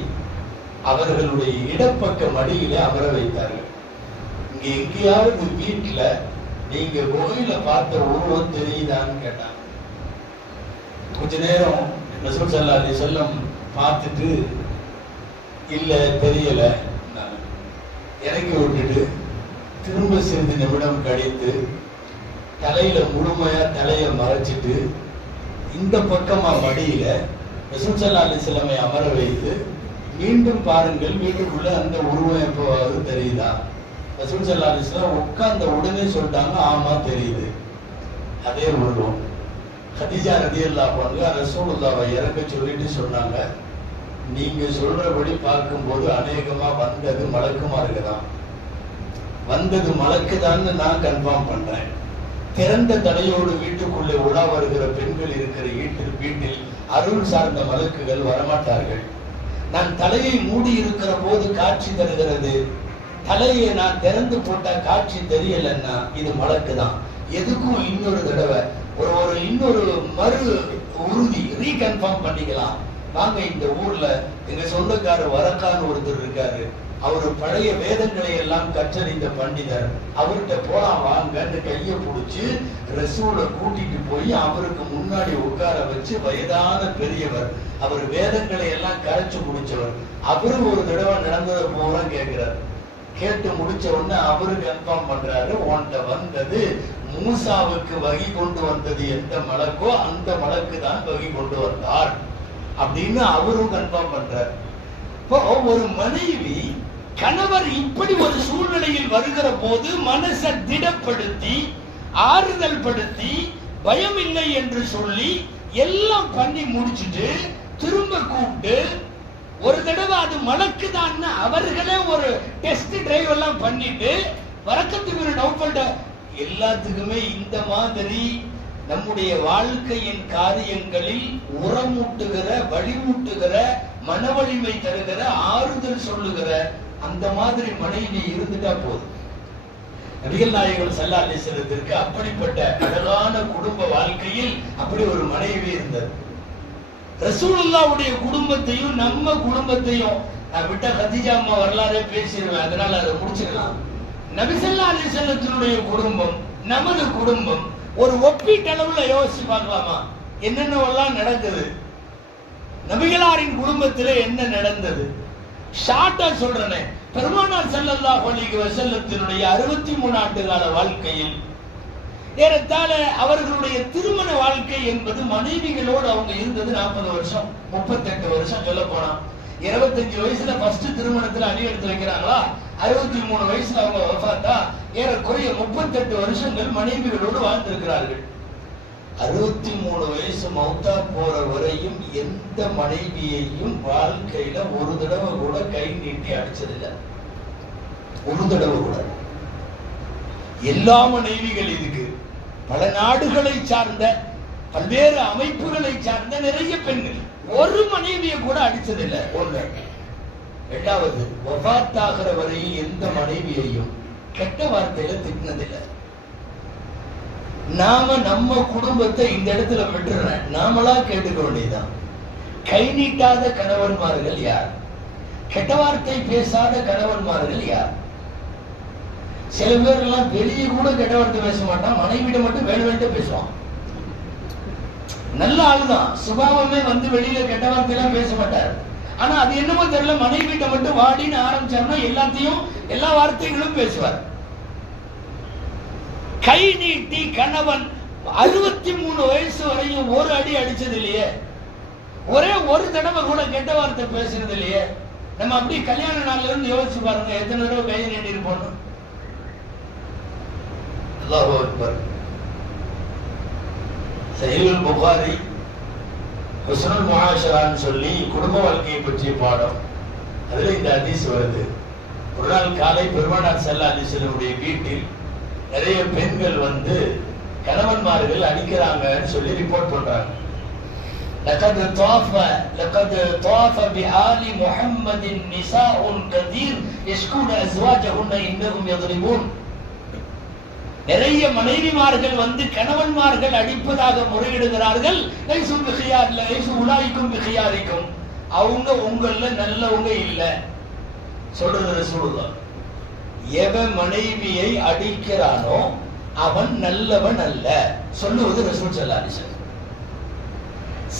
அவர்களுடைய இடப்பக்க மடியில அமர வைத்தார்கள். இங்க எங்கேயாவது வீட்டுல நீங்க கோயில பார்த்த உருவம் தெரியுதான்னு கேட்டாங்க. கொஞ்ச நேரம் ரசூல் ஸல்லல்லாஹு அலைஹி வஸல்லம் பார்த்துட்டு இல்ல தெரியல இறங்கி விட்டுட்டு திரும்ப சிறிது நிமிடம் கழித்து தலையில முழுமையா தலைய மறைச்சிட்டு இந்த பக்கமா மடியில ரசூல் ஸல்லல்லாஹு அலைஹி வஸல்லம் அமர வைத்து மீண்டும் பாருங்கள் வீட்டுக்குள்ள அந்த உருவம் எப்போவாவது தெரியுதா? ரசூல் ஸல்லல்லாஹு அலைஹி வஸல்லம் உட்கார்ந்த உடனே சொல்லிட்டாங்க, ஆமா தெரியுது, அதே உருவம். கதீஜா ரலியல்லாஹு அன்ஹா ரசூலுல்லாஹ்வை இறக்க சொல்லிட்டு சொன்னாங்க, நீங்க சொல்றபடி பார்க்கும்போது அநேகமா வந்தது மலக்குமாருக்கு தான், வந்தது மலக்குதான்னு நான் கன்ஃபார்ம் பண்றேன். திறந்த தலையோடு வீட்டுக்குள்ளே உலா வருகிற பெண்கள் இருக்கிற வீட்டில் அருள் சார்ந்த மலக்குகள் வரமாட்டார்கள். நான் தலையை மூடி இருக்கிற போது காட்சி தருகிறது, தலையை நான் திறந்து போட்டா காட்சி தெரியலன்னா இது மலக்கு தான். எதுக்கும் இன்னொரு தடவை இன்னொரு மறு உறுதி ரீகன்ஃபார்ம் பண்ணிக்கலாம். வாங்க, இந்த ஊர்ல எங்க சொந்தக்காரர் வரக்கான்னு ஒருத்தர் இருக்காரு, அவரு பழைய வேதங்களை எல்லாம் கற்றறிந்த பண்டிதர், அவர்கிட்ட போலாம் வாங்கன்னு கைய பிடிச்சு ரசூலை கூட்டிட்டு போய் அவருக்கு முன்னாடி உட்கார வச்சு, வயதான பெரியவர், அவர் வேதங்களை எல்லாம் கரைச்சு முடிச்சவர், அவரு ஒரு தடவை நடந்ததை போல கேட்கிறார். கேட்டு முடிச்ச உடனே அவரு கன்ஃபார்ம் பண்றாரு, உன்கிட்ட வந்தது மூசாவுக்கு வகி கொண்டு வந்தது எந்த மலக்கோ அந்த மலக்கு தான் வகி கொண்டு வந்தார் அப்படின்னு அவரும் கன்ஃபார்ம் பண்றார். ஒரு மனைவி கணவர் இப்படி ஒரு சூழ்நிலையில் வருகிற போது மனசை திடப்படுத்தி ஆறுதல் படுத்தி பயம் இல்லை என்று சொல்லி எல்லாம் பண்ணி முடிச்சுட்டு திரும்ப கூப்பிட்டு ஒரு தடவை அது மலக்கு தான் அவர்களே ஒரு டெஸ்ட் டிரைவ் எல்லாம் பண்ணிட்டு வரக்கத்துக்கு நோக்கல்ட எல்லாத்துக்குமே இந்த மாதிரி நம்முடைய வாழ்க்கையின் காரியங்களில் உரமூட்டுகிற வழிமூட்டுகிற மன வலிமை தருகிற ஆறுதல் சொல்லுகிற அந்த மாதிரி மனைவி இருந்துட்டா போதும். நபிகள் நாயகம் ஸல்லல்லாஹு அலைஹி வஸல்லத்திற்கு அப்படிப்பட்ட அழகான குடும்ப வாழ்க்கையில் அப்படி ஒரு மனைவி இருந்தது. ரசூலுல்லாஹ்வுடைய குடும்பத்தையும் நம்ம குடும்பத்தையும் விட்ட கதீஜா அம்மா வரலாறே பேசிடுவேன், அதனால அதை முடிச்சிடலாம். நபி ஸல்லல்லாஹு அலைஹி வஸல்லத்தினுடைய குடும்பம் நமது குடும்பம் ஒரு ஒப்பீட்டளவுல யோசிச்சு பார்க்கலாமா? என்னென்னவெல்லாம் நடக்குது, நபிகளாரின் குடும்பத்திலே என்ன நடந்தது? ஷார்ட்டா சொல்றேன். பெருமானார் ஸல்லல்லாஹு அலைஹி வஸல்லத்தினுடைய 63 ஆண்டு கால வாழ்க்கையில் ஏறத்தாழ அவர்களுடைய திருமண வாழ்க்கை என்பது மனைவிகளோடு அவங்க இருந்தது 40 வருஷம் 38 வருஷம். சொல்ல போனா 25 வயசுல ஃபர்ஸ்ட் திருமணத்துல அடி எடுத்து வைக்கிறாங்களா, 63 வயசுல அவங்க வஃபாத்தா, ஏறக்குறைய 38 வருஷங்கள் மனைவிகளோடு வாழ்ந்திருக்கிறார்கள். 63 வயசு மௌத்தா போற வரையும் எந்த மனைவியையும் வாழ்க்கையில ஒரு தடவை கூட கை நீட்டி அடிச்சதில்லை, ஒரு தடவை கூட. எல்லா மனைவிகள் இதுக்கு பல நாடுகளை சார்ந்த பல்வேறு அமைப்புகளை சார்ந்த நிறைய பெண்கள் ஒரு மனைவியை கூட அடிச்சதில்லை. ஒன்று. இரண்டாவது, வஃபாத்தாகிற வரை எந்த மனைவியையும் கெட்ட வார்த்தையில திட்டினதில்லை. நாம நம்ம குடும்பத்தை இந்த இடத்துல விட்டுறேன், நாமளா கேட்டுக்க வேண்டியதுதான். கை நீட்டாத கணவன்மார்கள் யார்? கெட்ட வார்த்தை பேசாத கணவன்மார்கள் யார்? சில பேர் எல்லாம் வெளியே கூட கெட்ட வார்த்தை பேச மாட்டான், மனைவியிட மட்டும் வேணும்ட்டு பேசுவான். நல்ல ஆளுதான், சுபாவமே வந்து வெளியில கெட்ட வார்த்தை எல்லாம் பேச மாட்டார். ஆனா அது என்னமோ தெரியல, மனைவியிட்ட மட்டும் வாடின்னு ஆரம்பிச்சாருன்னா எல்லாத்தையும் எல்லா வார்த்தைகளும் பேசுவார். கை நீட்டி கணவன் 63 வயசு வரையும் ஒரு அடி அடிச்சது இல்லையே, ஒரே ஒரு தடவை கூட கெட்ட வார்த்தை பேசுறது இல்லையே. நம்ம அப்படி கல்யாண நாள்ல இருந்து யோசிச்சு பாருங்க, எத்தனை தடவை கையை நீட்டி இருப்போம். அல்லாஹு அக்பர். சஹீஹுல் புகாரி ஹுஸ்னுல் முஆஷரான்னு சொல்லி குடும்ப வாழ்க்கையை பற்றிய பாடம், அதுல இந்த ஹதீஸ் வருது. ஒரு நாள் காலை பெருமானார் ஸல்லல்லாஹு அலைஹி வஸல்லம் வீட்டில் நிறைய பெண்கள் வந்து கணவன்மார்கள் அடிக்கிறாங்கன்னு சொல்லி ரிப்போர்ட் பண்றாங்க. لقد طاف بآل محمد نساء كثير يشكون أزواجهن إنهم يضربون. நிறைய மனைவிமார்கள் வந்து கணவன்மார்கள் அடிப்பதாக முறையிடுகிறார்கள். லைசு பிகியார் லைசு உலாயிக்கும் பிகியாரிக்கும், அவங்க உங்கள நல்லவங்க இல்ல சொல்றது ரசூலுல்லாஹ். எவன் மனைவியை அடிக்கிறானோ அவன் நல்லவன் அல்ல சொல்லுவது ரசூல் ஸல்லல்லாஹு அலைஹி வஸல்லம்.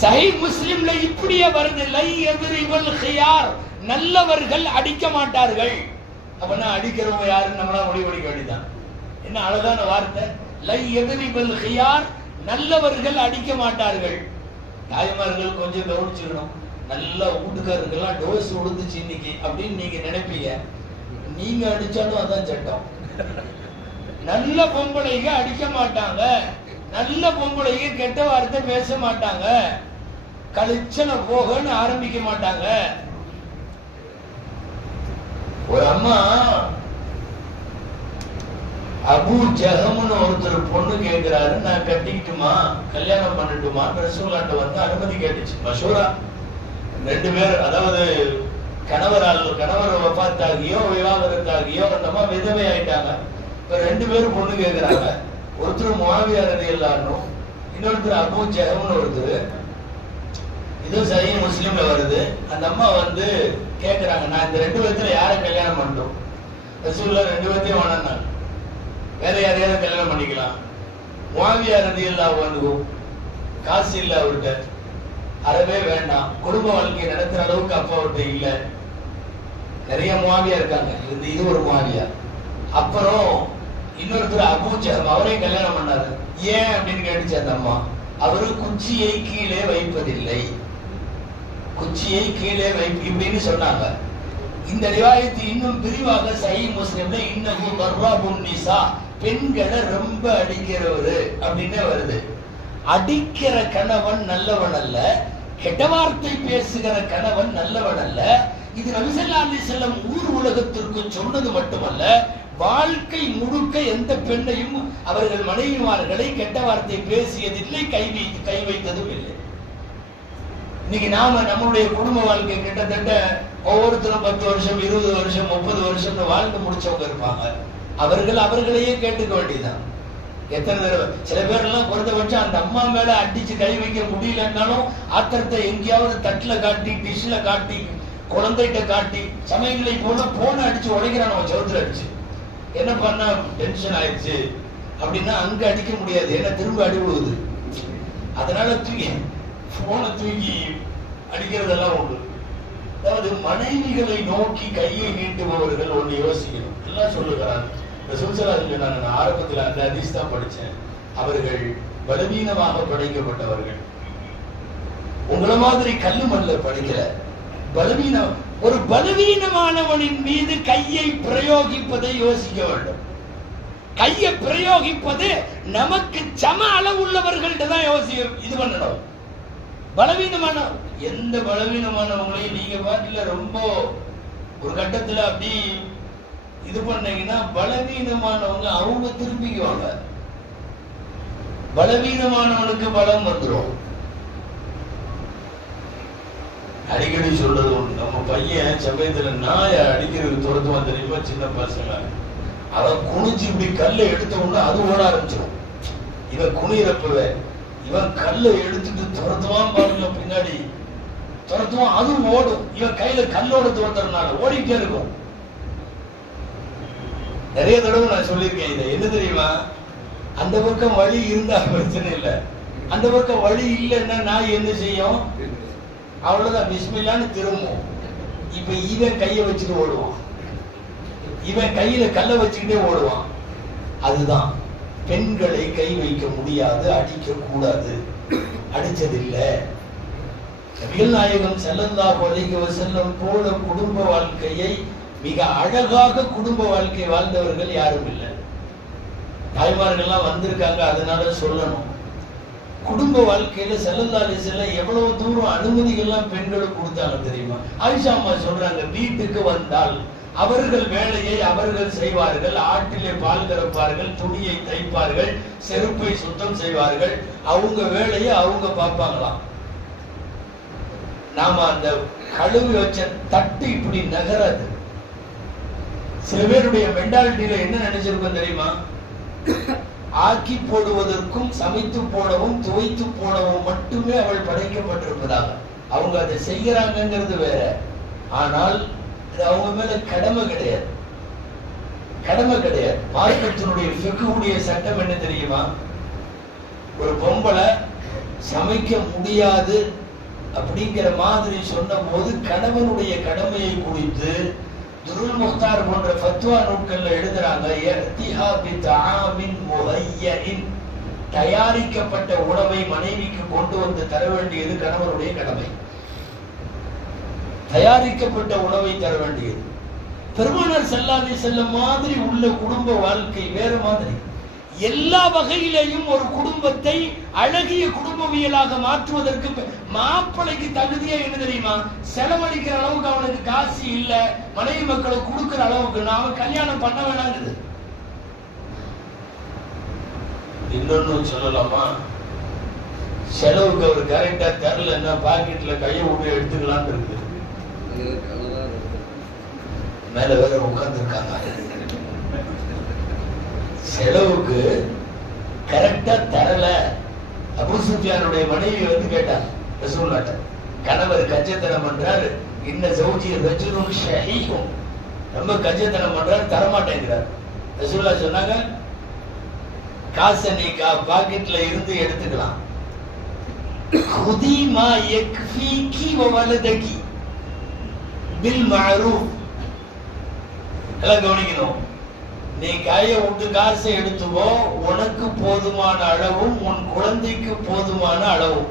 சஹீஹ் முஸ்லிம்ல இப்படியே வருது, லை யத்ரிபுல் கியார், நல்லவர்கள் அடிக்க மாட்டார்கள். அப்பனா அடிக்கிறவங்க யாருன்னு நம்மளா முடிவெடுக்க வேண்டியதான். என்ன அழகான வார்த்தை, லை யத்ரிபுல் கியார், நல்லவர்கள் அடிக்க மாட்டார்கள். தாய்மார்கள் கொஞ்சம் கவனிச்சுக்கணும். நல்ல வீட்டுக்காரங்கெல்லாம் டோஸ் உடுத்துச்சு இன்னைக்கு அப்படின்னு நீங்க நினைப்பீங்க, நீங்க அடிச்சாலும் அதான் சட்டம். நல்ல பொம்பளைங்க அடிக்க மாட்டாங்க, நல்ல பொம்பளைங்க கெட்ட வார்த்தை பேச மாட்டாங்க, கழிச்சன போகன்னு ஆரம்பிக்க மாட்டாங்க. ஒரு அம்மா அபூ ஜஹம்னு ஒருத்தர் பொண்ணு கேட்கிறாரு, நான் கட்டிக்கிட்டுமா கல்யாணம் பண்ணட்டுமா ரசூலுல்லாஹ்ட்ட வந்து அனுமதி கேட்டுச்சு. மஷூரா ரெண்டு பேர், அதாவது கணவர் வஃபாத்தாகியோ விவாகரத்தாகியோ அந்த அம்மா விதவை ஆயிட்டாங்க. இப்ப ரெண்டு பேரும் பொண்ணு கேட்கிறாங்க. ஒருத்தர் முஆவியா ரலியல்லாஹு அன்ஹு, இன்னொருத்தர் அபூ ஜஹம்னு ஒருத்தர். இது சஹீஹ் முஸ்லிம்ல வருது. அந்த அம்மா வந்து கேட்கிறாங்க, நான் இந்த ரெண்டு பேர்த்துல யாரை கல்யாணம் பண்ணட்டும்? ரசூலுல்லாஹ் ரெண்டு பேர்த்தையும் வேணாம், வேற யாரையாவது கல்யாணம் பண்ணிக்கலாம். முஆவியா ரலியல்லாஹு அன்ஹு காசு இல்ல அவர்கிட்ட, அறவே வேண்டாம், குடும்ப வாழ்க்கையை நடத்துற அளவுக்கு அப்பா அவர்கிட்ட இல்ல. நிறைய முஆவியா இருக்காங்க, இது ஒரு முஆவியா. அப்புறம் இன்னொருத்தர் அபூ ஜஹம், அவரையும் கல்யாணம் பண்ணாரு. ஏன் அப்படின்னு கேட்டுச்சு அந்த அம்மா. அவரு குச்சியை கீழே வைப்பதில்லை, குச்சியை கீழே இப்படின்னு சொன்னாங்க. இந்த ரிவாயத்து இன்னும் விரிவாக சஹீஹ் முஸ்லிம்ல இன்னஹு பர்ராபுன் நிசா, பெண்களை ரொம்ப அடிக்கிறவரு அப்படின்னு வருது. அடிக்கிற கணவன் நல்லவன் அல்ல, கெட்ட வார்த்தை பேசுகிற கணவன் நல்லவன் அல்ல. இது நபி ஸல்லல்லாஹு அலைஹி வஸல்லம் ஊர் உலகத்திற்கு சொன்னது மட்டுமல்ல, வாழ்க்கை முழுக்க எந்த பெண்ணையும் அவர்கள் மனைவிமார்களை கெட்ட வார்த்தை பேசியதில்லை, கை வைத்ததும் இல்லை. இன்னைக்கு நாம நம்மளுடைய குடும்ப வாழ்க்கை கிட்டத்தட்ட ஒவ்வொருத்தரும் 10 வருஷம் 20 வருஷம் 30 வருஷம் வாழ்ந்து முடிச்சவங்க இருப்பாங்க. அவர்கள் அவர்களையே கேட்டுக்க வேண்டியதுதான். எத்தனை தடவை சில பேர் எல்லாம் குறைந்தபட்சம் அந்த அம்மா மேல அடிச்சு கை வைக்க முடியலன்னாலும் ஆத்திரத்தை எங்கேயாவது தட்டுல காட்டி, டிஷ்ல காட்டி, குழந்தைகிட்ட காட்டி, சமயங்களை போன அடிச்சு உடைக்கிறான் அவன் சவுத்துல அடிச்சு. என்ன பண்ண டென்ஷன் ஆயிடுச்சு அப்படின்னா அங்க அடிக்க முடியாது, ஏன்னா திரும்ப அடி விழுகுது. அதனால போனை தூக்கி அடிக்கிறதெல்லாம் உண்டு. அதாவது மனைவிகளை நோக்கி கையை நீட்டுபவர்கள் ஒண்ணு யோசிக்கணும். எல்லாம் சொல்லுகிறாங்க. ரசூல் ஸல்லல்லாஹு அலைஹி வஸல்லம், நான் ஆரம்பத்தில் அந்த ஹதீஸ் தான் படிச்சேன். அவர்கள் பலவீனமாக படைக்கப்பட்டவர்கள், உங்கள மாதிரி கல்லு மல்ல படிக்கல. பலவீனம், ஒரு பலவீனமானவனின் மீது கையை பிரயோகிப்பதை யோசிக்க வேண்டும். கையை பிரயோகிப்பது நமக்கு சம அளவுள்ளவர்கள்ட்ட தான் இது பண்ணணும். பலவீனமான எந்த பலவீனமானவங்களையும் நீங்க பாட்டுல ரொம்ப ஒரு கட்டத்துல அப்படி இது பண்ணீங்கன்னா பலவீனமானவங்க அவங்க திரும்பிக்குவாங்க. பலவீனமானவனுக்கு பலம் வந்துடும். அடிக்கடி சொல்றது உண்டு. நம்ம பையன் சமயத்துல நாய அடிக்கிறது துரத்துவான் தெரியுமா? சின்ன பசங்க அவன் குனிஞ்சு இப்படி கல்லை எடுத்த உடனே அது ஓட ஆரம்பிச்சிடும். இவன் குனிறப்பவே இவன் கல்லை எடுத்துட்டு துரத்துவான் பாருங்க, பின்னாடி துரத்துவான், அதுவும் ஓடும். இவன் கையில கல்லோட துரத்துறதுனால ஓடிட்டே இருக்கும். நிறைய தடவை நான் சொல்லியிருக்கேன் இதை. என்ன தெரியுமா? அந்த பக்கம் வழி இருந்தா பிரச்சனை இல்லை, அந்த பக்கம் வழி இல்லைன்னா நாய் என்ன செய்யும்? அவ்வளவுதான், பிஸ்மில்லான்னு திரும்பும். இப்ப இவன் கையை வச்சுட்டு ஓடுவான், இவன் கையில கல்லை வச்சுக்கிட்டே ஓடுவான். அதுதான் பெண்களை கை வைக்க முடியாது, அடிக்க கூடாது. அடிச்சதில்லை. நபிகள் நாயகம் ஸல்லல்லாஹு அலைஹி வஸல்லம் போல குடும்ப வாழ்க்கையை, மிக அழகாக குடும்ப வாழ்க்கை வாழ்ந்தவர்கள் யாரும் இல்லை. தாய்மார்கள்லாம் வந்திருக்காங்க, அதனால சொல்லணும். குடும்ப வாழ்க்கையில ஸல்லல்லாஹு அலைஹி வஸல்லம் எவ்வளவு தூரம் அனுமதிகள்லாம் பெண்களுக்கு கொடுத்தாங்க தெரியுமா? ஆயிஷா அம்மா சொல்றாங்க, வீட்டுக்கு வந்தால் அவர்கள் வேலையை அவர்கள் செய்வார்கள். ஆட்டிலே பால் கறப்பார்கள், துணியை தைப்பார்கள், செருப்பை சுத்தம் செய்வார்கள். அவங்க வேலையை அவங்க பார்ப்பாங்களாம். நாம அந்த கழுவி வச்ச தட்டு இப்படி நகராது. சில பேருடைய மென்டாலிட்டியில என்ன நினைச்சிருக்கோம் தெரியுமா? ஆக்கி போடுவதற்கும் சமைத்து போடவும் துவைத்து போடவும் மட்டுமே அவள் படைக்கப்பட்டிருப்பதாக அவங்க அதை செய்யறாங்கிறது வேற. ஆனால் அது அவங்க மேல கடமை கிடையாது, கடமை கிடையாது. மார்க்கத்தினுடைய ஃபிக்ஹுடைய சட்டம் என்ன தெரியுமா? ஒரு பொம்பளை சமைக்க முடியாது அப்படிங்கிற மாதிரி சொன்ன போது கணவனுடைய கடமையை குறித்து துருல் முக்தார் போன்ற ஃபத்வா நூல்கள்ல எழுதுறாங்க, தயாரிக்கப்பட்ட உணவை மனைவிக்கு கொண்டு வந்து தர வேண்டியது கணவனுடைய கடமை. தயாரிக்கப்பட்ட உணவை தர வேண்டியது. பெருமானார் ஸல்லல்லாஹு அலைஹி வஸல்லம் மாதிரி உள்ள குடும்ப வாழ்க்கை வேற மாதிரி. எல்லா வகையிலையும் ஒரு குடும்பத்தை அழகிய குடும்பவியலாக மாற்றுவதற்கு மாப்பிளைக்கு தகுதியா என்ன தெரியுமா? செலவழிக்கிற அளவுக்கு அவனுக்கு காசு இல்ல, மனைவி மக்களை கொடுக்கிற அளவுக்கு நாம கல்யாணம் பண்ண வேணாங்குது. இன்னொன்னு சொல்லலாமா? செலவுக்கு அவர் கரெக்டா தரலன்னா பாக்கெட்ல கையை விட்டு எடுத்துக்கலான்னு இருக்குது. மேல வேற உட்கார்ந்து இருக்காங்க. செலவுக்கு கரெக்டா தரல. அபூ சுஃபியானுடைய மனைவி வந்து கேட்டார் ரசூலுல்லாஹ், கணவர் கஞ்சத்தனம் பண்றாரு, இன்ன ஜௌஜி ரஜுலுன் ஷஹீஹும், ரொம்ப கஞ்சத்தனம் பண்றாரு, தரமாட்டேங்கிறார். ரசூலுல்லாஹ் சொன்னாங்க, காசை நீ பாக்கெட்ல இருந்து எடுத்துக்கலாம். குதி மா யக்ஃபீகி வ வலதகி பில் மஅரூஃப். எல்லாம் கவனிக்கணும். நீ கையை விட்டு காசை எடுத்துக்கோ, உனக்கு போதுமான அளவும் உன் குழந்தைக்கு போதுமான அளவும்.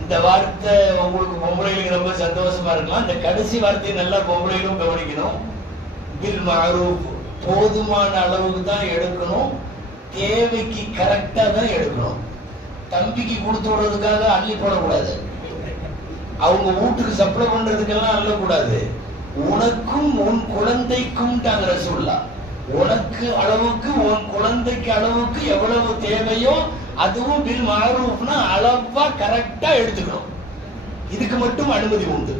இந்த வார்த்தை உங்களுக்கு பொம்பளைகளுக்கு ரொம்ப சந்தோஷமா இருக்கலாம். இந்த கடைசி வார்த்தையை நல்லா பொம்பளைகளும் கவனிக்கணும். பில் மஅரூஃப், போதுமான அளவுக்கு தான் எடுக்கணும், தேவைக்கு கரெக்டா தான் எடுக்கணும். தம்பிக்கு கொடுத்து விடுறதுக்காக அள்ளி போடக்கூடாது, அவங்க வீட்டுக்கு சப்ளை பண்றதுக்கெல்லாம் அள்ளக்கூடாது. உனக்கும் உன் குழந்தைக்கும் தாங்க ரசூலுல்லாஹ், உனக்கு அளவுக்கு உன் குழந்தைக்கு அளவுக்கு எவ்வளவு தேவையோ அதுவும் பில் மஅரூஃப்னா அளவா கரெக்டா எடுத்துக்கணும். இதுக்கு மட்டும் அனுமதி உண்டு.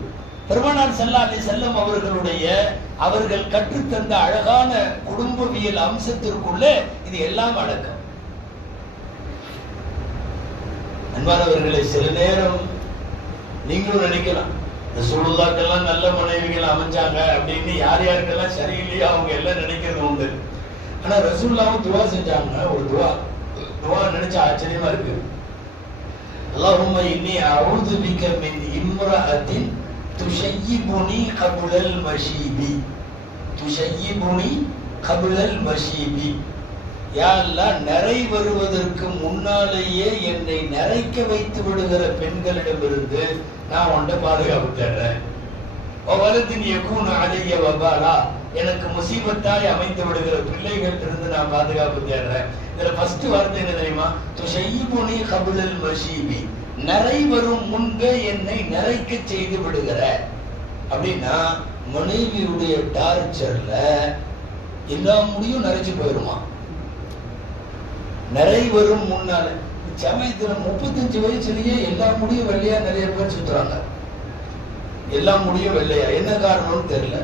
பெருமானார் ஸல்லல்லாஹு அலைஹி வஸல்லம் அவர்கள் கற்றுத்தந்த அழகான குடும்பவியல் அம்சத்திற்குள்ளே இது எல்லாம் அடக்கம். அன்பானவர்களை, சில நேரம் நீங்களும் நினைக்கலாம், ரசூலுல்லாஹ்க்கெல்லாம் நல்ல மனைவிகள் அமைஞ்சாங்க அப்படின்னு. யார் யாருக்கெல்லாம் சரியில்லையோ அவங்க எல்லாம் நினைக்கிறது உண்டு. ஆனா ரசூலுல்லாஹ் துவா செஞ்சாங்க. ஒரு துவா நினைச்சா ஆச்சரியமா இருக்கு. அல்லாஹும்ம இன்னி அஊது பிக மின் இம்ரஅத்தின் துஷய்யிபுனி கப்லல் மஷீபி, துஷய்யிபுனி கப்லல் மஷீபி. யா அல்லாஹ், நிறை வருவதற்கு முன்னாலேயே என்னை நிறைக்க வைத்து விடுகிற பெண்களிடமிருந்து நான் உன்னை பாதுகாப்பு தேடுறேன். வலதின் யகூன அலைய வபாலா, எனக்கு முசீபத்தாய் அமைந்து விடுகிற பிள்ளைகள் இருந்து நான் பாதுகாப்பு தேடுறேன். இதுல ஃபர்ஸ்ட் வார்த்தை என்ன தெரியுமா? துஷய்யிபுனி கப்லல் மஷீபி, நிறை வரும் முன்பே என்னை நிறைக்க செய்து விடுகிற. அப்படின்னா மனைவியுடைய டார்ச்சர்ல எல்லா முடியும் நிறைச்சு போயிருமா? நிறை வரும் முன்னால. சமயத்துல 35 வயசுலயே எல்லா முடியும் வெள்ளையா நிறைய பேர் சுத்துறாங்க. எல்லா முடியும் வெள்ளையா, என்ன காரணம்னு தெரியல.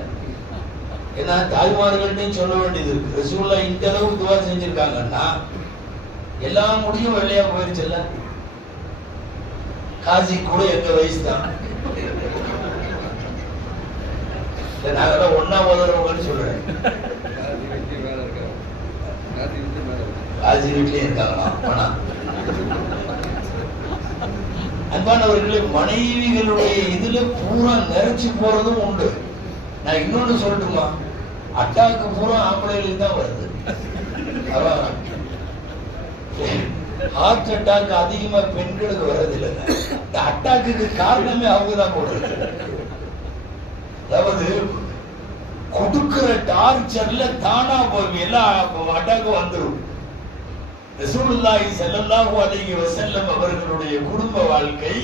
ஏன்னா தாய்மார்கள்ட்டையும் சொல்ல வேண்டியது இருக்கு. ரசூலுல்லாஹ் இந்த அளவுக்கு துவா செஞ்சிருக்காங்கன்னா எல்லா முடியும் வெள்ளையா போயிருச்சுல்ல. காசி கூட எங்க வயசு தான். நாங்க ஒன்னா உதவுறவங்கன்னு சொல்றேன். காசி வீட்லயே இருக்காங்களா? ஆனா அன்பானவர்களே, மனைவிகளுடைய இதுல பூரா நிறைச்சு போறதும் உண்டு. நான் இன்னொன்னு சொல்லட்டுமா? அட்டாக்கு பூரா ஆம்பளைகளுக்கு தான் வருது. ஹார்ட் அட்டாக் அதிகமா பெண்களுக்கு வர்றதில்லை. இந்த அட்டாக்கு காரணமே அவங்கதான் போடுறது. அதாவது கொடுக்கிற டார்ச்சர்ல தானா போய் எல்லாம் அட்டாக்கு வந்துடும். ரசூலுல்லாஹி ஸல்லல்லாஹு அலைஹி வஸல்லம் அவர்களுடைய குடும்ப வாழ்க்கை